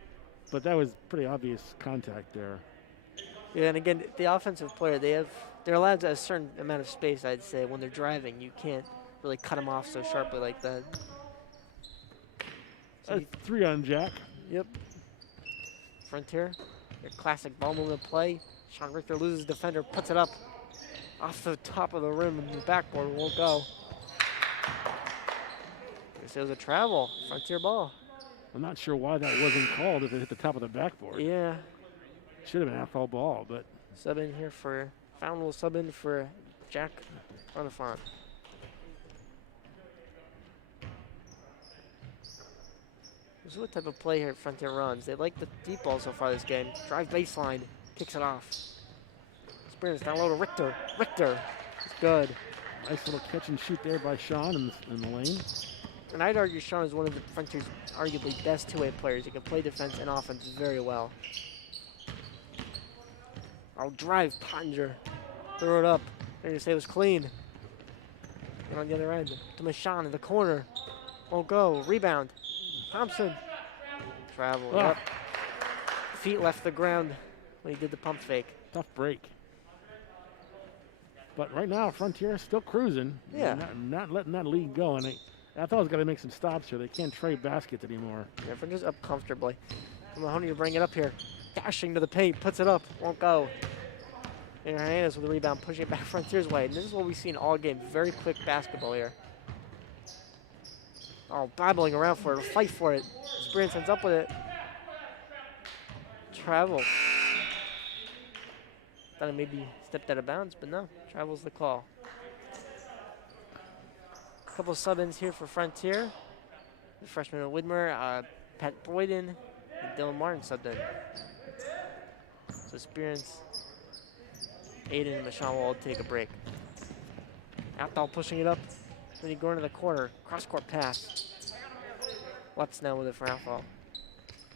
but that was pretty obvious contact there. Yeah, and again, the offensive player, they're allowed a certain amount of space, I'd say. When they're driving, you can't really cut them off so sharply like that. So 3 on Jack. Yep. Frontier, your classic ball movement play. Sean Richter loses defender, puts it up off the top of the rim, and the backboard won't go. Guess it was a travel. Frontier ball. I'm not sure why that wasn't called if it hit the top of the backboard. Yeah. Should have been Athol ball, but. Sub in here for, Fountain will sub in for Jack Bonifant. This is what type of play here Frontier runs. They like the deep ball so far this game. Drive baseline, kicks it off. Experience down low to Richter. Richter is good. Nice little catch and shoot there by Sean in the lane. And I'd argue Sean is one of the Frontier's arguably best two-way players. He can play defense and offense very well. I'll drive Pottinger. Throw it up. They're going to say it was clean. And on the other end, to Mashawn in the corner. Won't go. Rebound. Thompson. Travel. Ah. Yep. Feet left the ground when he did the pump fake. Tough break. But right now, Frontier is still cruising. Yeah. Not letting that lead go. And Athol's got to make some stops here. They can't trade baskets anymore. Yeah, Frontier's up comfortably. Mahoney to bring it up here. Dashing to the paint. Puts it up. Won't go. And Hernandez with the rebound, pushing it back Frontier's way. And this is what we've seen all game. Very quick basketball here. Oh, battling around for it. Fight for it. Experience ends up with it. Travel. Thought it maybe stepped out of bounds, but no. Travels the call. A couple sub-ins here for Frontier. The freshman of Widmer, Pat Boyden, and Dylan Martin subbed in. So Spearance, Aiden, and Michelle will all take a break. Athol pushing it up. Then he going to the corner. Cross-court pass. Lutz now with it for Athol.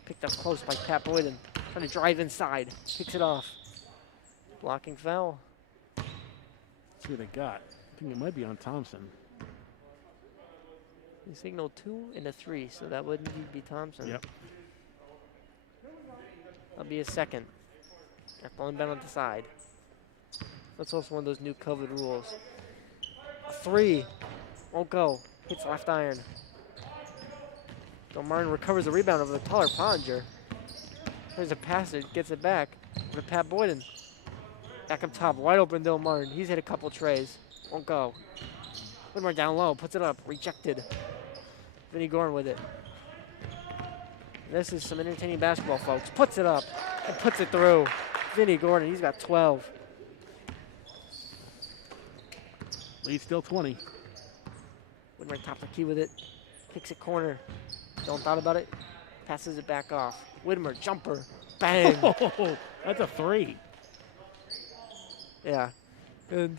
Picked up close by Pat Boyden. Trying to drive inside. Kicks it off. Blocking foul. Let's see what they got. I think it might be on Thompson. He signaled 2 and a 3, so that would indeed be Thompson. Yep. That'll be a second. Athol inbound on the side. That's also one of those new COVID rules. A 3. Won't go. Hits left iron. Del Martin recovers the rebound over the taller Pottinger. There's a passage, gets it back to Pat Boyden. Back up top, wide open Del Martin. He's hit a couple trays. Won't go. Widmer down low, puts it up, rejected. Vinny Gorn with it. This is some entertaining basketball, folks. Puts it up and puts it through. Vinny Gordon, he's got 12. Lead still 20. Widmer top the key with it. Kicks it corner. Don't thought about it. Passes it back off. Widmer, jumper. Bang. Oh, that's a 3. Yeah. And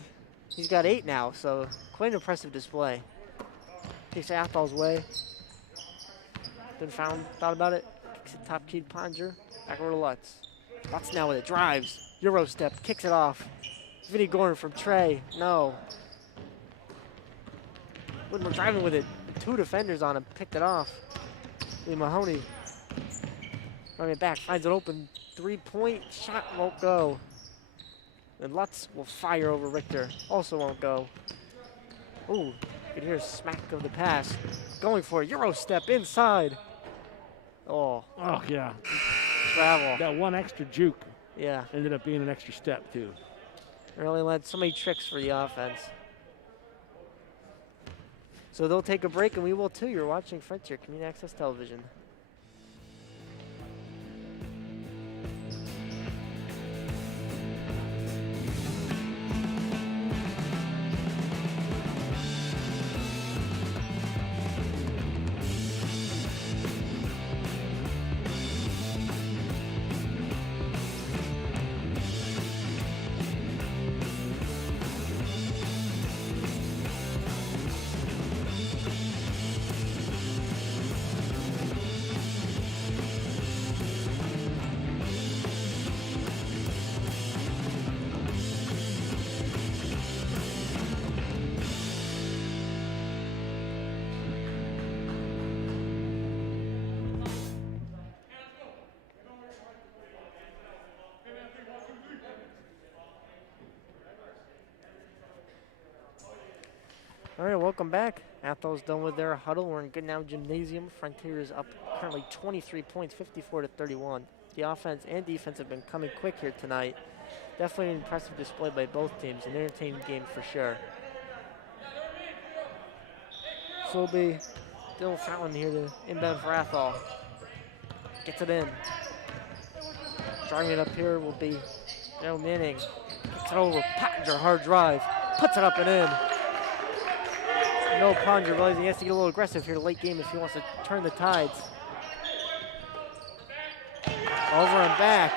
he's got 8 now, so quite an impressive display. Takes Athol's way. Been found, thought about it. Kicks it top key to Pottinger. Back over to Lutz. Lutz now with it. Drives. Euro step. Kicks it off. Vinny Gordon from Trey. No. Widmer driving with it. 2 defenders on him. Picked it off. Lee Mahoney. Running it back. Finds it open. 3-point shot won't go. And Lutz will fire over Richter. Also won't go. Ooh, you can hear a smack of the pass. Going for a Euro step inside. Oh. Oh, yeah. Travel. That one extra juke Yeah. ended up being an extra step, too. Really led so many tricks for the offense. So they'll take a break, and we will too. You're watching Frontier Community Access Television. All right, welcome back. Athol's done with their huddle. We're in Good Now Gymnasium. Frontier is up currently 23 points, 54-31. The offense and defense have been coming quick here tonight. Definitely an impressive display by both teams. An entertaining game for sure. So it'll be Dylan Fountain here to inbound for Athol. Gets it in. Driving it up here will be Joe Manning. Kicks it over. Pottinger, hard drive. Puts it up and in. No, Pottinger realizing he has to get a little aggressive here late game if he wants to turn the tides. Over and back.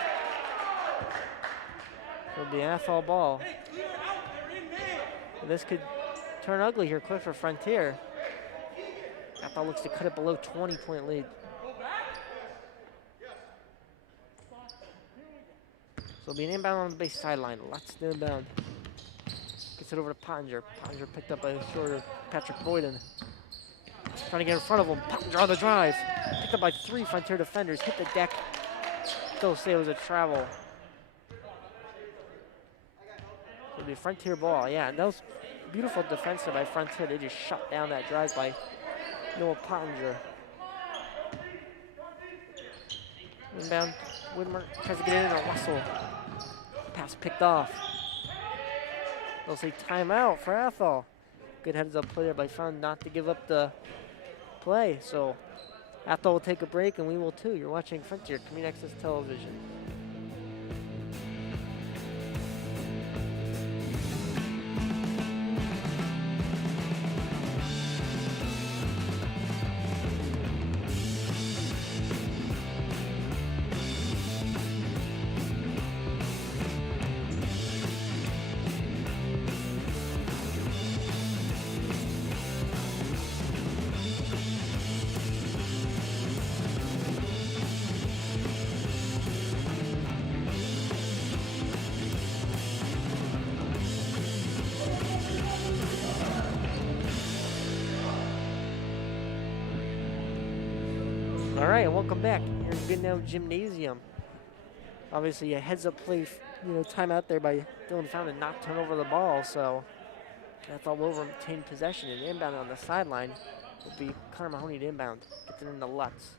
It'll be Athol ball. And this could turn ugly here quick for Frontier. Athol looks to cut it below 20-point lead. So it'll be an inbound on the base sideline. Lots to inbound. Gets it over to Pottinger. Pottinger picked up by the shorter Patrick Boyden. Trying to get in front of him. Pottinger on the drive. Picked up by 3 Frontier defenders. Hit the deck. Still say it was a travel. It'll be Frontier ball. Yeah, and that was beautiful defensive by Frontier. They just shut down that drive by Noah Pottinger. Inbound. Widmer tries to get in on Russell. Pass picked off. They'll say timeout for Athol. Good heads up play there by Fountain not to give up the play. So Athol will take a break and we will too. You're watching Frontier Community Access Television. All right, and welcome back. Here in Good Now Gymnasium. Obviously, a heads-up play, timeout there by Dylan Fountain, not turn over the ball. So Athol will retain possession and inbound on the sideline will be Connor Mahoney to inbound. Gets it into Lutz.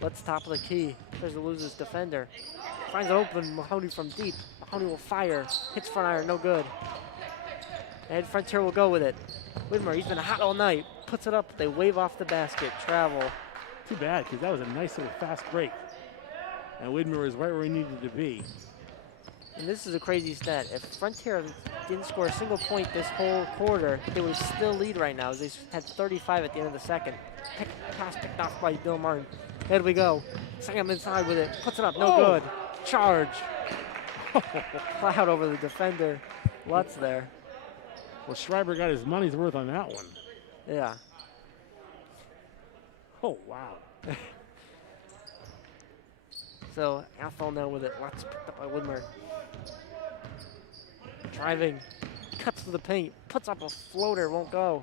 Lutz top of the key. Tries to lose his defender. Finds it open. Mahoney from deep. Mahoney will fire. Hits front iron. No good. And Frontier will go with it. Widmer, he's been hot all night. Puts it up. They wave off the basket. Travel. Too bad, because that was a nice little fast break. And Widmer is right where he needed to be. And this is a crazy stat. If Frontier didn't score a single point this whole quarter, they would still lead right now, as they had 35 at the end of the second. Pass picked off by Bill Martin. Here we go. Sam inside with it. Puts it up. No good. Charge. Cloud over the defender. Lutz there. Well, Schreiber got his money's worth on that one. Yeah. Oh, wow. So Athol now with it. Lutz picked up by Widmer. Driving. Cuts to the paint. Puts up a floater. Won't go.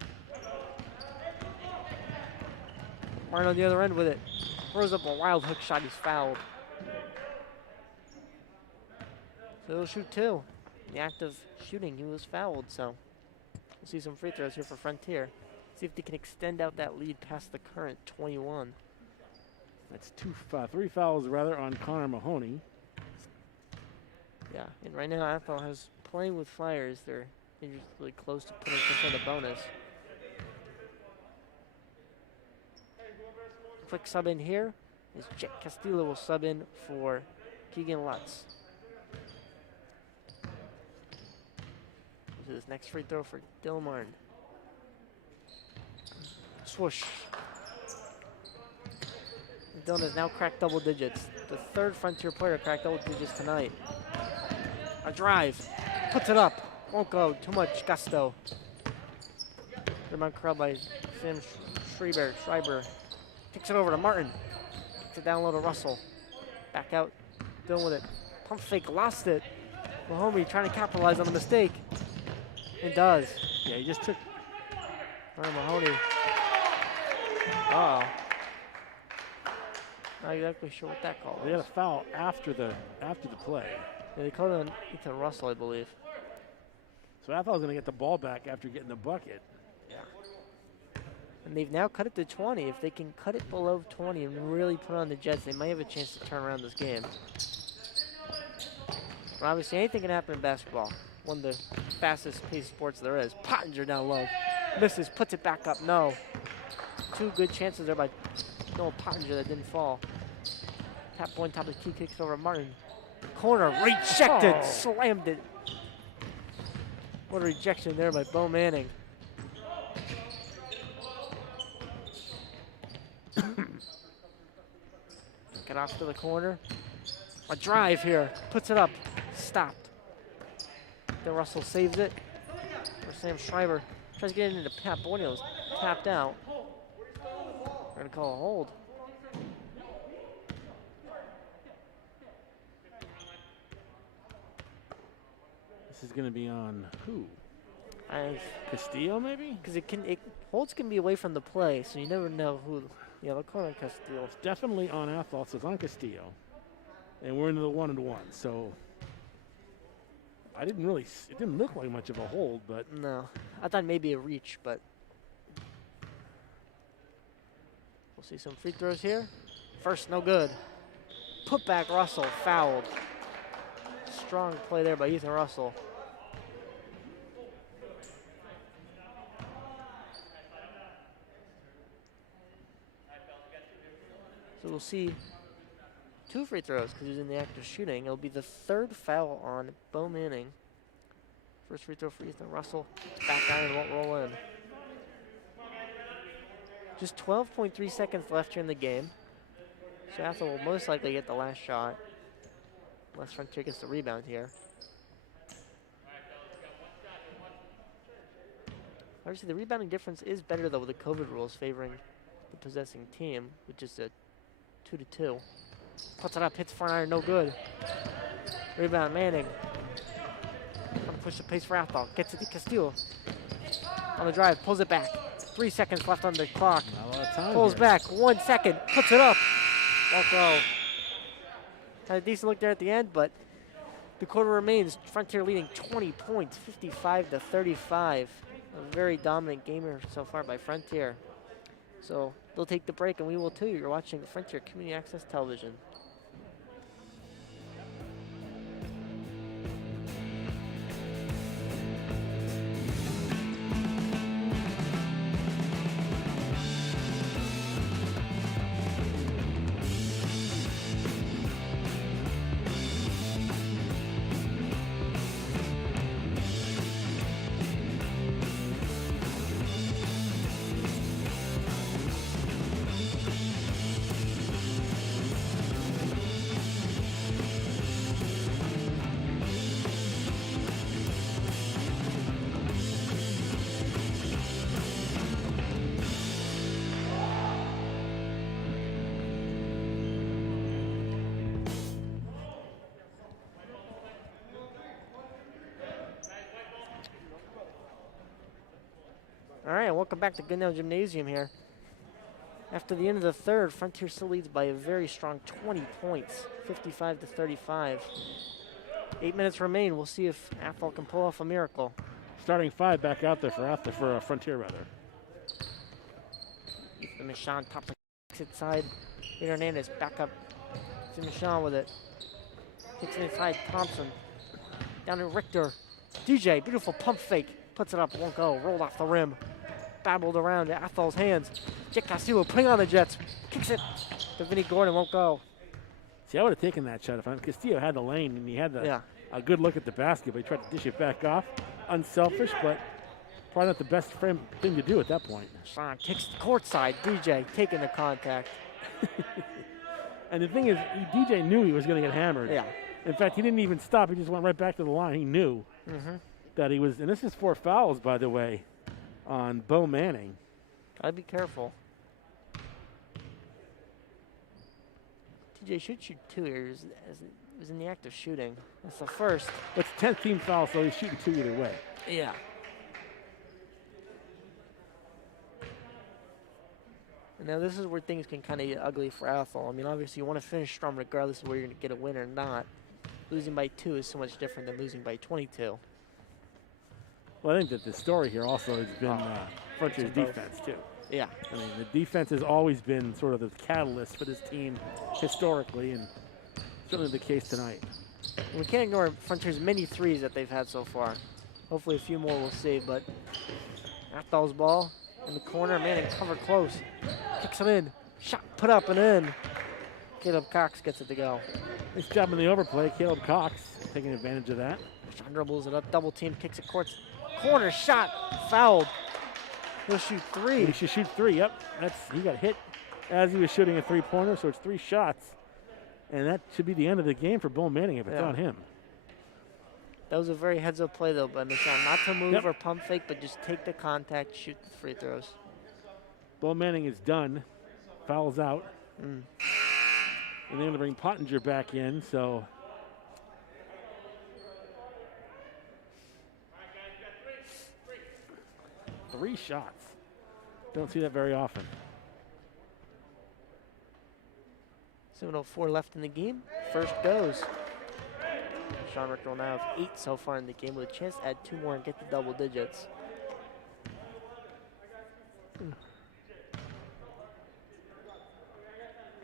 Martin on the other end with it. Throws up a wild hook shot. He's fouled. So he'll shoot two. In the act of shooting, he was fouled. So we'll see some free throws here for Frontier. See if they can extend out that lead past the current 21. That's three fouls rather on Connor Mahoney. Yeah, and right now Athol has playing with Flyers. They're dangerously close to putting something in the bonus. Quick sub in here is Jet Castillo will sub in for Keegan Lutz. This is his next free throw for Dylan Martin. Swoosh. Dylan has now cracked double digits. The third Frontier player cracked double digits tonight. A drive. Puts it up. Won't go. Too much gusto. Rebound curl by Sam Schreiber. Kicks it over to Martin. Kicks it down low to Russell. Back out. Dylan with it. Pump fake. Lost it. Mahoney trying to capitalize on the mistake. It does. Yeah, he just took. Mahoney. Uh-oh. Not exactly sure what that call was. They had a foul after the play. Yeah, they called it on Ethan Russell, I believe. So I thought I was going to get the ball back after getting the bucket. Yeah. And they've now cut it to 20. If they can cut it below 20 and really put on the Jets, they might have a chance to turn around this game. But obviously, anything can happen in basketball. One of the fastest paced sports there is. Pottinger down low. Misses, puts it back up. No. Two good chances there by Noah Pottinger that didn't fall. Tap point, top of the key, kicks over Martin. Corner, rejected, slammed it. What a rejection there by Bo Manning. Get off to the corner. A drive here, puts it up, stopped. Then Russell saves it. For Sam Schreiber. Tries to get it into Pat Borneo's, tapped out. We're gonna call a hold. This is going to be on who? Castillo, maybe? Because holds can be away from the play, so you never know who. Yeah, they'll call it Castillo. It's definitely on Athol, so it's on Castillo. And we're into the 1-and-1, so it didn't look like much of a hold, but. No, I thought maybe a reach, but. We'll see some free throws here. First, no good. Put back Russell, fouled. Strong play there by Ethan Russell. So we'll see two free throws because he's in the act of shooting. It'll be the third foul on Bo Manning. First free throw for Ethan Russell. Back iron won't roll in. Just 12.3 seconds left here in the game. So Athol will most likely get the last shot. Unless Frontier gets the rebound here. Obviously, the rebounding difference is better, though, with the COVID rules favoring the possessing team, which is a 2-2. Puts it up, hits front iron, no good. Rebound, Manning. Trying to push the pace for Athol. Gets it to Castillo. On the drive, pulls it back. 3 seconds left on the clock. Not a lot of time Pulls here. back, 1 second, puts it up. Won't go. Had a decent look there at the end, but the quarter remains. Frontier leading 20 points, 55-35. A very dominant gamer so far by Frontier. So they'll take the break, and we will too. You're watching Frontier Community Access Television. All right, welcome back to Goodnow Gymnasium here. After the end of the third, Frontier still leads by a very strong 20 points, 55-35. 8 minutes remain. We'll see if Athol can pull off a miracle. Starting 5 back out there for Frontier rather. Ethan Michon top exit side. Nate Hernandez back up to Michon with it. Kicks it inside Thompson. Down to Richter. DJ, beautiful pump fake. Puts it up, won't go. Rolled off the rim. Babbled around to Athol's hands. Jet Castillo putting on the Jets. Kicks it to Vinny Gordon, won't go. See, I would have taken that shot if Castillo had the lane and he had a good look at the basket, but he tried to dish it back off. Unselfish, but probably not the best thing to do at that point. Sean kicks the court side. DJ taking the contact. And the thing is, DJ knew he was going to get hammered. Yeah. In fact, he didn't even stop. He just went right back to the line. He knew that he was, and this is 4 fouls, by the way, on Bo Manning. Gotta be careful. TJ should shoot 2 here. He was in the act of shooting. That's the first. It's 10th team foul, so he's shooting 2 either way. Yeah. And now this is where things can kind of get ugly for Athol. I mean, obviously you want to finish strong regardless of where you're going to get a win or not. Losing by 2 is so much different than losing by 22. Well, I think that the story here also has been Frontier's defense, too. Yeah. I mean, the defense has always been sort of the catalyst for this team historically, and certainly the case tonight. And we can't ignore Frontier's many threes that they've had so far. Hopefully a few more we'll see, but Athol's ball in the corner, Manning covered close. Kicks it in. Shot put up and in. Caleb Cox gets it to go. Nice job in the overplay. Caleb Cox taking advantage of that. Sean dribbles it up, double team, kicks it courts. Corner shot, fouled. He'll shoot 3. He should shoot 3, yep. He got hit as he was shooting a 3-pointer, so it's 3 shots. And that should be the end of the game for Bo Manning if it's on him. That was a very heads-up play, though, by Michon. Not to move or pump fake, but just take the contact, shoot the free throws. Bo Manning is done. Fouls out. And they're going to bring Pottinger back in, so. 3 shots. Don't see that very often. 7:04 left in the game. First goes. Sean Richter will now have 8 so far in the game with a chance to add 2 more and get to double digits.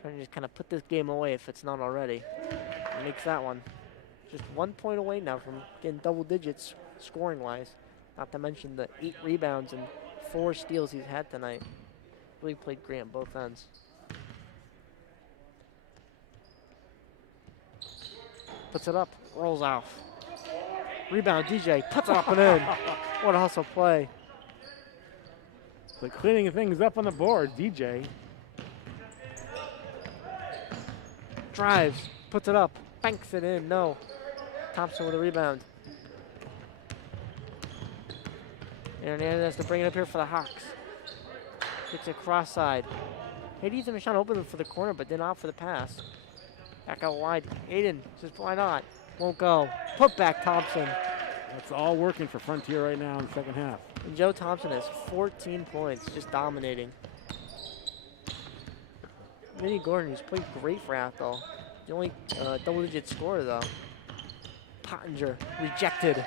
Trying to just kind of put this game away if it's not already. Makes that one. Just 1 point away now from getting double digits scoring-wise. Not to mention the 8 rebounds and 4 steals he's had tonight. Really played great on both ends. Puts it up, rolls off. Rebound, DJ, puts it up and in. What a hustle play. So cleaning things up on the board, DJ. Drives, puts it up, banks it in, no. Thompson with a rebound. And Hernandez has to bring it up here for the Hawks. Kicks it cross side. Hades and Michon opened for the corner, but didn't opt for the pass. Back out wide. Aiden says, why not? Won't go. Put back Thompson. That's all working for Frontier right now in the second half. And Joe Thompson has 14 points, just dominating. Vinny Gordon, who's played great for Athol. The only double-digit scorer, though. Pottinger, rejected.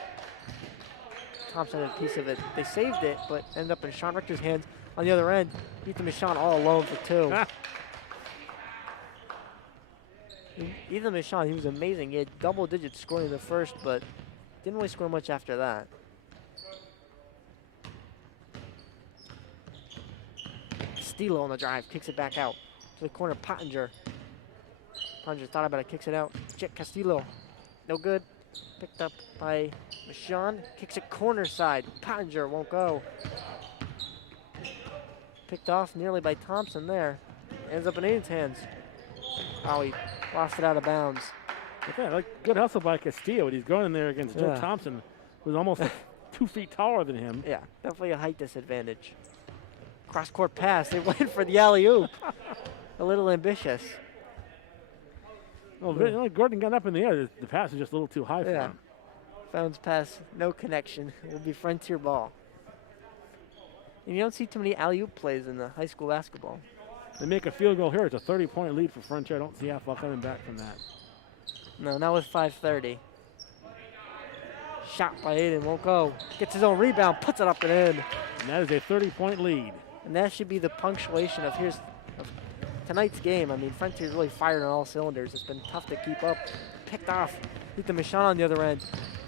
Thompson had a piece of it. They saved it, but ended up in Sean Richter's hands. On the other end, Ethan Michon all alone for 2. Ethan Michon, he was amazing. He had double-digit scoring in the first, but didn't really score much after that. Stilo on the drive, kicks it back out to the corner. Pottinger. Pottinger thought about it, kicks it out. Jet Castillo, no good. Picked up by Michon, kicks it corner side. Pottinger won't go. Picked off nearly by Thompson there. Ends up in Aiden's hands. Oh, he lost it out of bounds. Yeah, like good hustle by Castillo. He's going in there against Joe Thompson, who's almost like 2 feet taller than him. Yeah, definitely a height disadvantage. Cross-court pass. They went for the alley-oop. A little ambitious. Well, Gordon got up in the air. The pass was just a little too high for him. Bounce pass, no connection. It will be Frontier ball. And you don't see too many alley-oop plays in the high school basketball. They make a field goal here. It's a 30-point lead for Frontier. I don't see Athol coming back from that. No, not with 5:30. Shot by Aiden, won't go. Gets his own rebound, puts it up and in. And that is a 30-point lead. And that should be the punctuation of tonight's game. I mean, Frontier's really fired on all cylinders. It's been tough to keep up. Picked off. Ethan Michon on the other end.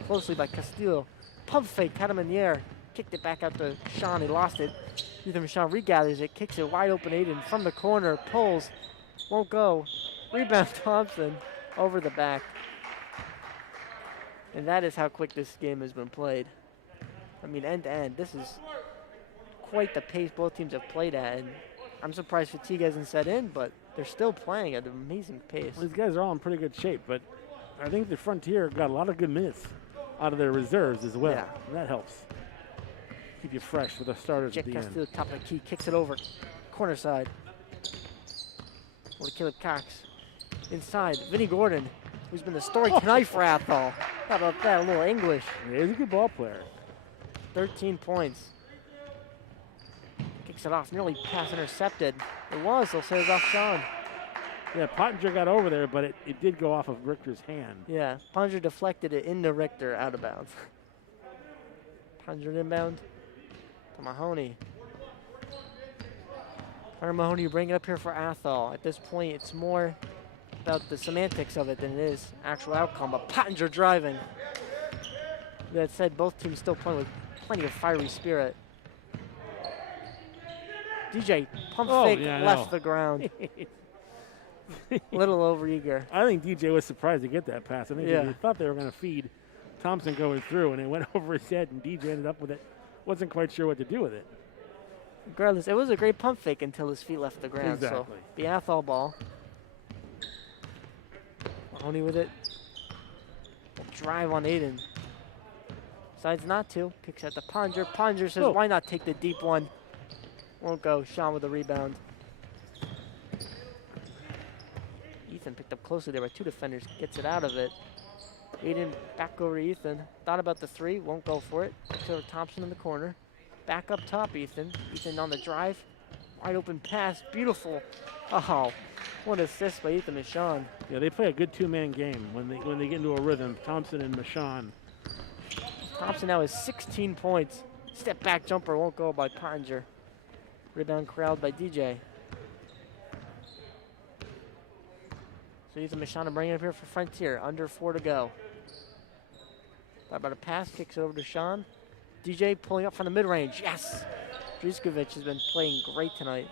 Closely by Castillo. Pump fake, had him in the air. Kicked it back out to Sean. He lost it. Ethan Michon regathers it, kicks it wide open. Aiden from the corner, pulls, won't go. Rebound Thompson over the back. And that is how quick this game has been played. I mean, end to end. This is quite the pace both teams have played at. And I'm surprised fatigue hasn't set in, but they're still playing at an amazing pace. Well, these guys are all in pretty good shape, but I think the Frontier got a lot of good minutes out of their reserves as well. Yeah. And that helps keep you fresh for the starters Jet at the Castillo, end. top of the key, kicks it over. Corner side. Or Caleb Cox. Inside, Vinny Gordon, who's been the story tonight for Athol. How about that? A little English. Yeah, he's a good ball player. 13 points. Kicks it off, nearly pass intercepted. It was, they'll say it was off Sean. Yeah, Pottinger got over there, but it did go off of Richter's hand. Yeah, Pottinger deflected it into Richter, out of bounds. Pottinger inbound to Mahoney. Hunter Mahoney, you bring it up here for Athol. At this point, it's more about the semantics of it than it is actual outcome, but Pottinger driving. That said, both teams still playing with plenty of fiery spirit. DJ, pump fake, left the ground. Little overeager. I think DJ was surprised to get that pass. I think he thought they were going to feed Thompson going through, and it went over his head, and DJ ended up with it. Wasn't quite sure what to do with it. Regardless, it was a great pump fake until his feet left the ground. Exactly. So the Athol ball. Mahoney with it. Drive on Aiden. Decides not to. Kicks at the Pottinger. Pottinger says, why not take the deep one? Won't go. Sean with the rebound. Ethan picked up closely there by 2 defenders. Gets it out of it. Aiden back over to Ethan. Thought about the 3. Won't go for it. Kicks over Thompson in the corner. Back up top, Ethan. Ethan on the drive. Wide open pass. Beautiful. Oh, what an assist by Ethan Michon. Yeah, they play a good 2-man game when they get into a rhythm. Thompson and Michon. Thompson now has 16 points. Step back jumper won't go by Pottinger. Rebound corralled by DJ. So Ethan Michon bringing it up here for Frontier. Under 4 to go. Thought about a pass, kicks it over to Sean. DJ pulling up from the mid-range. Yes! Druskovic has been playing great tonight.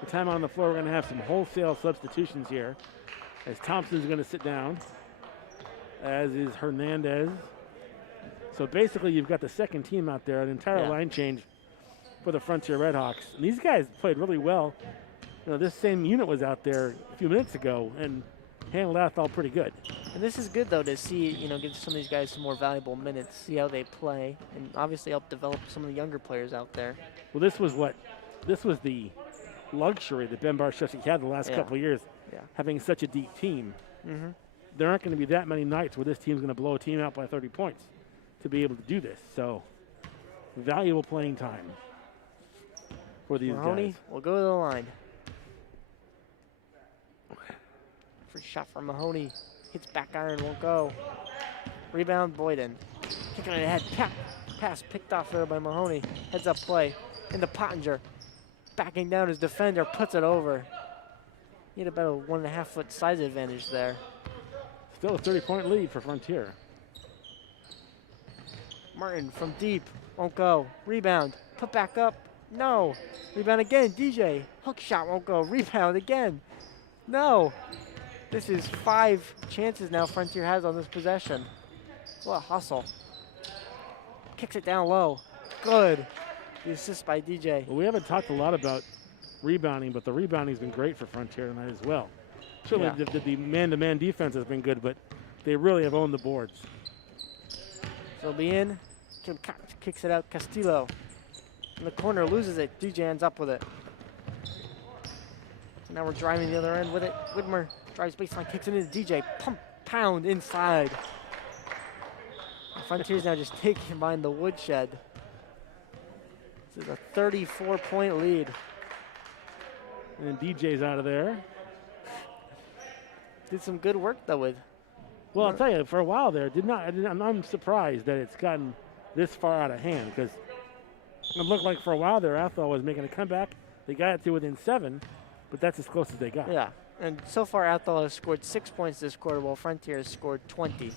The time on the floor, we're going to have some wholesale substitutions here, as Thompson's going to sit down, as is Hernandez. So basically, you've got the second team out there, an entire line change for the Frontier Redhawks. And these guys played really well. You know, this same unit was out there a few minutes ago and handled Athol pretty good. And this is good, though, to see, give some of these guys some more valuable minutes, see how they play, and obviously help develop some of the younger players out there. Well, this was the luxury that Ben Barshevsky had the last couple of years, having such a deep team. There aren't going to be that many nights where this team's going to blow a team out by 30 points. to be able to do this. So valuable playing time for these Mahoney guys. will go to the line. Free shot from Mahoney. Hits back iron, won't go. Rebound, Boyden. Kicking it ahead. Pass picked off there by Mahoney. Heads up play. Into Pottinger. Backing down his defender, puts it over. He had about a 1.5 foot size advantage there. Still a 30-point lead for Frontier. Martin from deep. Won't go. Rebound. Put back up. No. Rebound again. DJ. Hook shot won't go. Rebound again. No. This is 5 chances now Frontier has on this possession. What a hustle. Kicks it down low. Good. The assist by DJ. Well, we haven't talked a lot about rebounding, but the rebounding's been great for Frontier tonight as well. Certainly the man-to-man defense has been good, but they really have owned the boards. So it'll be in. Kim kicks it out. Castillo in the corner, loses it. DJ ends up with it. So now we're driving the other end with it. Widmer drives baseline, kicks it in. DJ pound inside. The Frontier's now just taking behind the woodshed. This is a 34-point lead. And then DJ's out of there. Did some good work though with. Well, I'll tell you, for a while there, I'm surprised that it's gotten this far out of hand, because it looked like for a while there, Athol was making a comeback. They got it to within 7, but that's as close as they got. Yeah, and so far Athol has scored 6 points this quarter, while Frontier has scored 20.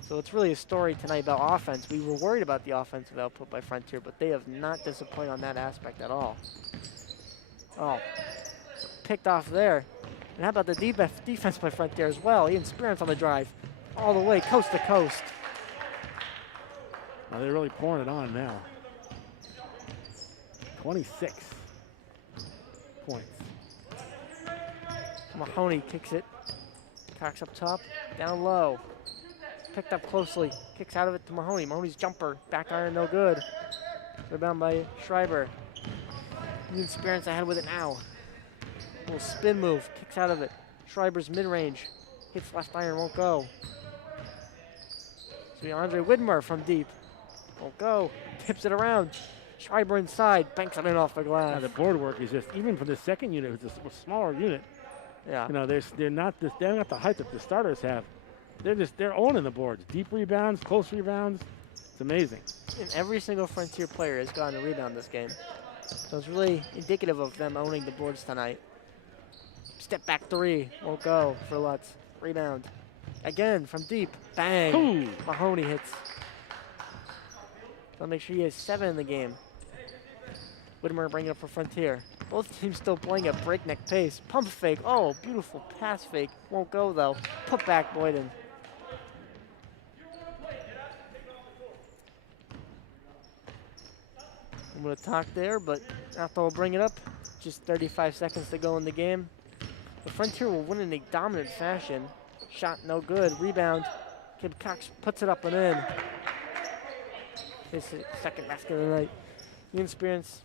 So it's really a story tonight about offense. We were worried about the offensive output by Frontier, but they have not disappointed on that aspect at all. Oh, picked off there. And how about the defense by Frontier as well? Ian Spearance on the drive, all the way coast to coast. Now they're really pouring it on now. 26 points. Mahoney kicks it. Cocks up top, down low. Picked up closely, kicks out of it to Mahoney. Mahoney's jumper, back iron, no good. Rebound by Schreiber. Ian Spearance ahead with it now. Little spin move, kicks out of it. Schreiber's mid-range, hits left iron, won't go. So Andre Widmer from deep, won't go. Tips it around. Schreiber inside, banks it in off the glass. Now the board work is just, even for the second unit, it's a smaller unit. Yeah. You know, they're not the height that the starters have. They're owning the boards. Deep rebounds, close rebounds. It's amazing. And every single Frontier player has gotten a rebound this game. So it's really indicative of them owning the boards tonight. Step back 3, won't go for Lutz. Rebound. Again from deep, bang. Ooh. Mahoney hits. So make sure he has 7 in the game. Widmer bringing it up for Frontier. Both teams still playing at breakneck pace. Pump fake, oh, beautiful pass fake. Won't go though. Put back Boyden. I'm gonna talk there, but Athol will bring it up. Just 35 seconds to go in the game. The Frontier will win in a dominant fashion. Shot no good, rebound. Kid Cox puts it up and in. His second basket of the night. Ian Spearance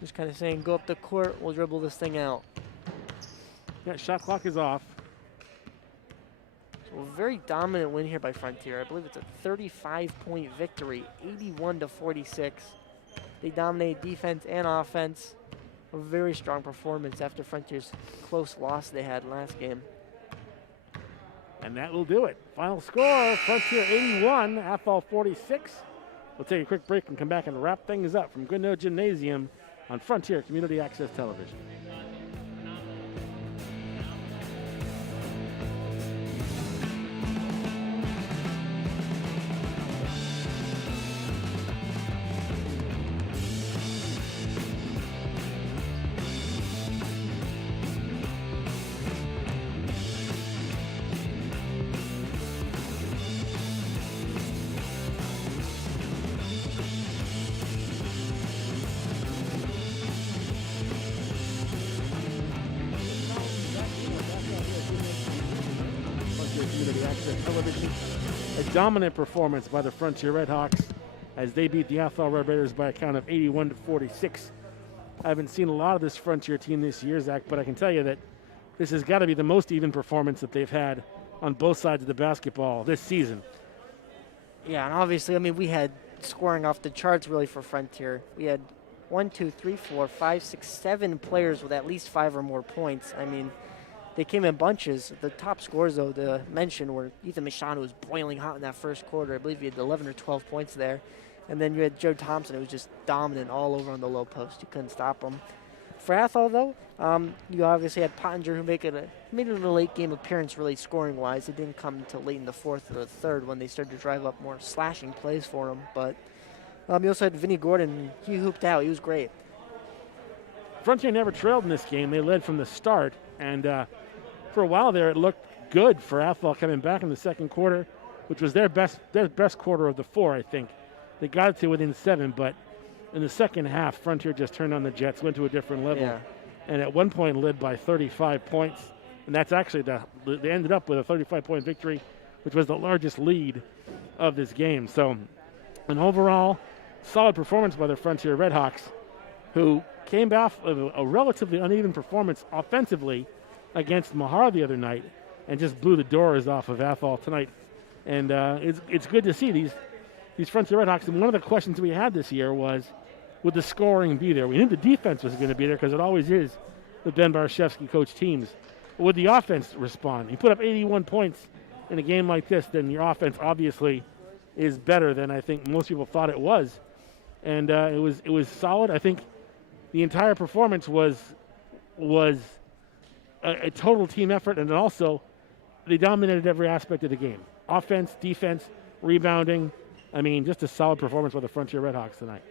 just kind of saying, go up the court, we'll dribble this thing out. Yeah, shot clock is off. So a very dominant win here by Frontier. I believe it's a 35-point victory, 81-46. They dominate defense and offense. A very strong performance after Frontier's close loss they had last game. And that will do it. Final score, Frontier 81, Athol 46. We'll take a quick break and come back and wrap things up from Goodnoe Gymnasium on Frontier Community Access Television. Dominant performance by the Frontier Redhawks as they beat the Athol Red Raiders by a count of 81-46. I haven't seen a lot of this Frontier team this year, Zach, but I can tell you that this has got to be the most even performance that they've had on both sides of the basketball this season. Yeah, and obviously, I mean, we had scoring off the charts really for Frontier. We had 1, 2, 3, 4, 5, 6, 7 players with at least 5 or more points. I mean, they came in bunches. The top scores, though, to mention were Ethan Michon, who was boiling hot in that first quarter. I believe he had 11 or 12 points there. And then you had Joe Thompson, who was just dominant all over on the low post. You couldn't stop him. For Athol, though, you obviously had Pottinger, who made it a late game appearance, really scoring-wise. It didn't come until late in the fourth or the third when they started to drive up more slashing plays for him. But you also had Vinny Gordon. He hooped out. He was great. Frontier never trailed in this game. They led from the start, and for a while there, it looked good for Athol coming back in the second quarter, which was their best quarter of the 4, I think. They got it to within 7, but in the second half, Frontier just turned on the Jets, went to a different level, and at one point led by 35 points. And that's actually they ended up with a 35-point victory, which was the largest lead of this game. So an overall solid performance by the Frontier Redhawks, who came off of a relatively uneven performance offensively against Mahar the other night and just blew the doors off of Athol tonight. And it's good to see these Frontier Redhawks. And one of the questions we had this year was, would the scoring be there? We knew the defense was going to be there because it always is with Ben Barshevsky coach teams. But would the offense respond? You put up 81 points in a game like this, then your offense obviously is better than I think most people thought it was. And it was solid. I think the entire performance was a total team effort, and then also they dominated every aspect of the game. Offense, defense, rebounding. I mean, just a solid performance by the Frontier Redhawks tonight.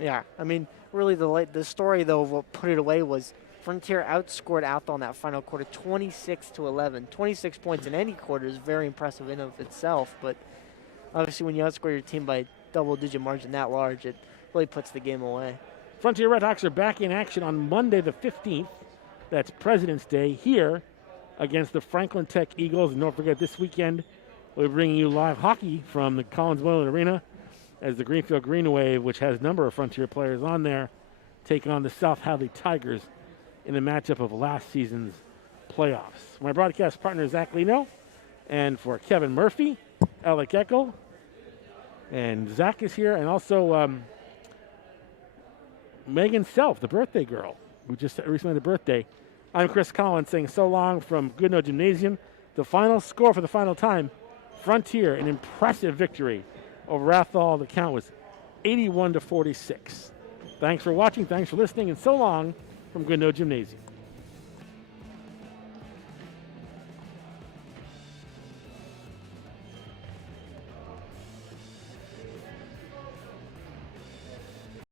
Yeah, I mean, really the story, though, of what put it away was Frontier outscored Athol in that final quarter 26-11. 26 points in any quarter is very impressive in of itself, but obviously when you outscore your team by double-digit margin that large, it really puts the game away. Frontier Redhawks are back in action on Monday the 15th. That's President's Day here against the Franklin Tech Eagles. And don't forget, this weekend we're bringing you live hockey from the Collins Boylan Arena as the Greenfield Green Wave, which has a number of Frontier players on there, take on the South Hadley Tigers in a matchup of last season's playoffs. My broadcast partner is Zach Lino, and for Kevin Murphy, Alec Eckel, and Zach is here, and also Megan Self, the birthday girl, who just recently had a birthday. I'm Chris Collins saying so long from Goodnow Gymnasium. The final score for the final time, Frontier, an impressive victory over Athol. The count was 81-46. Thanks for watching, thanks for listening, and so long from Goodnow Gymnasium.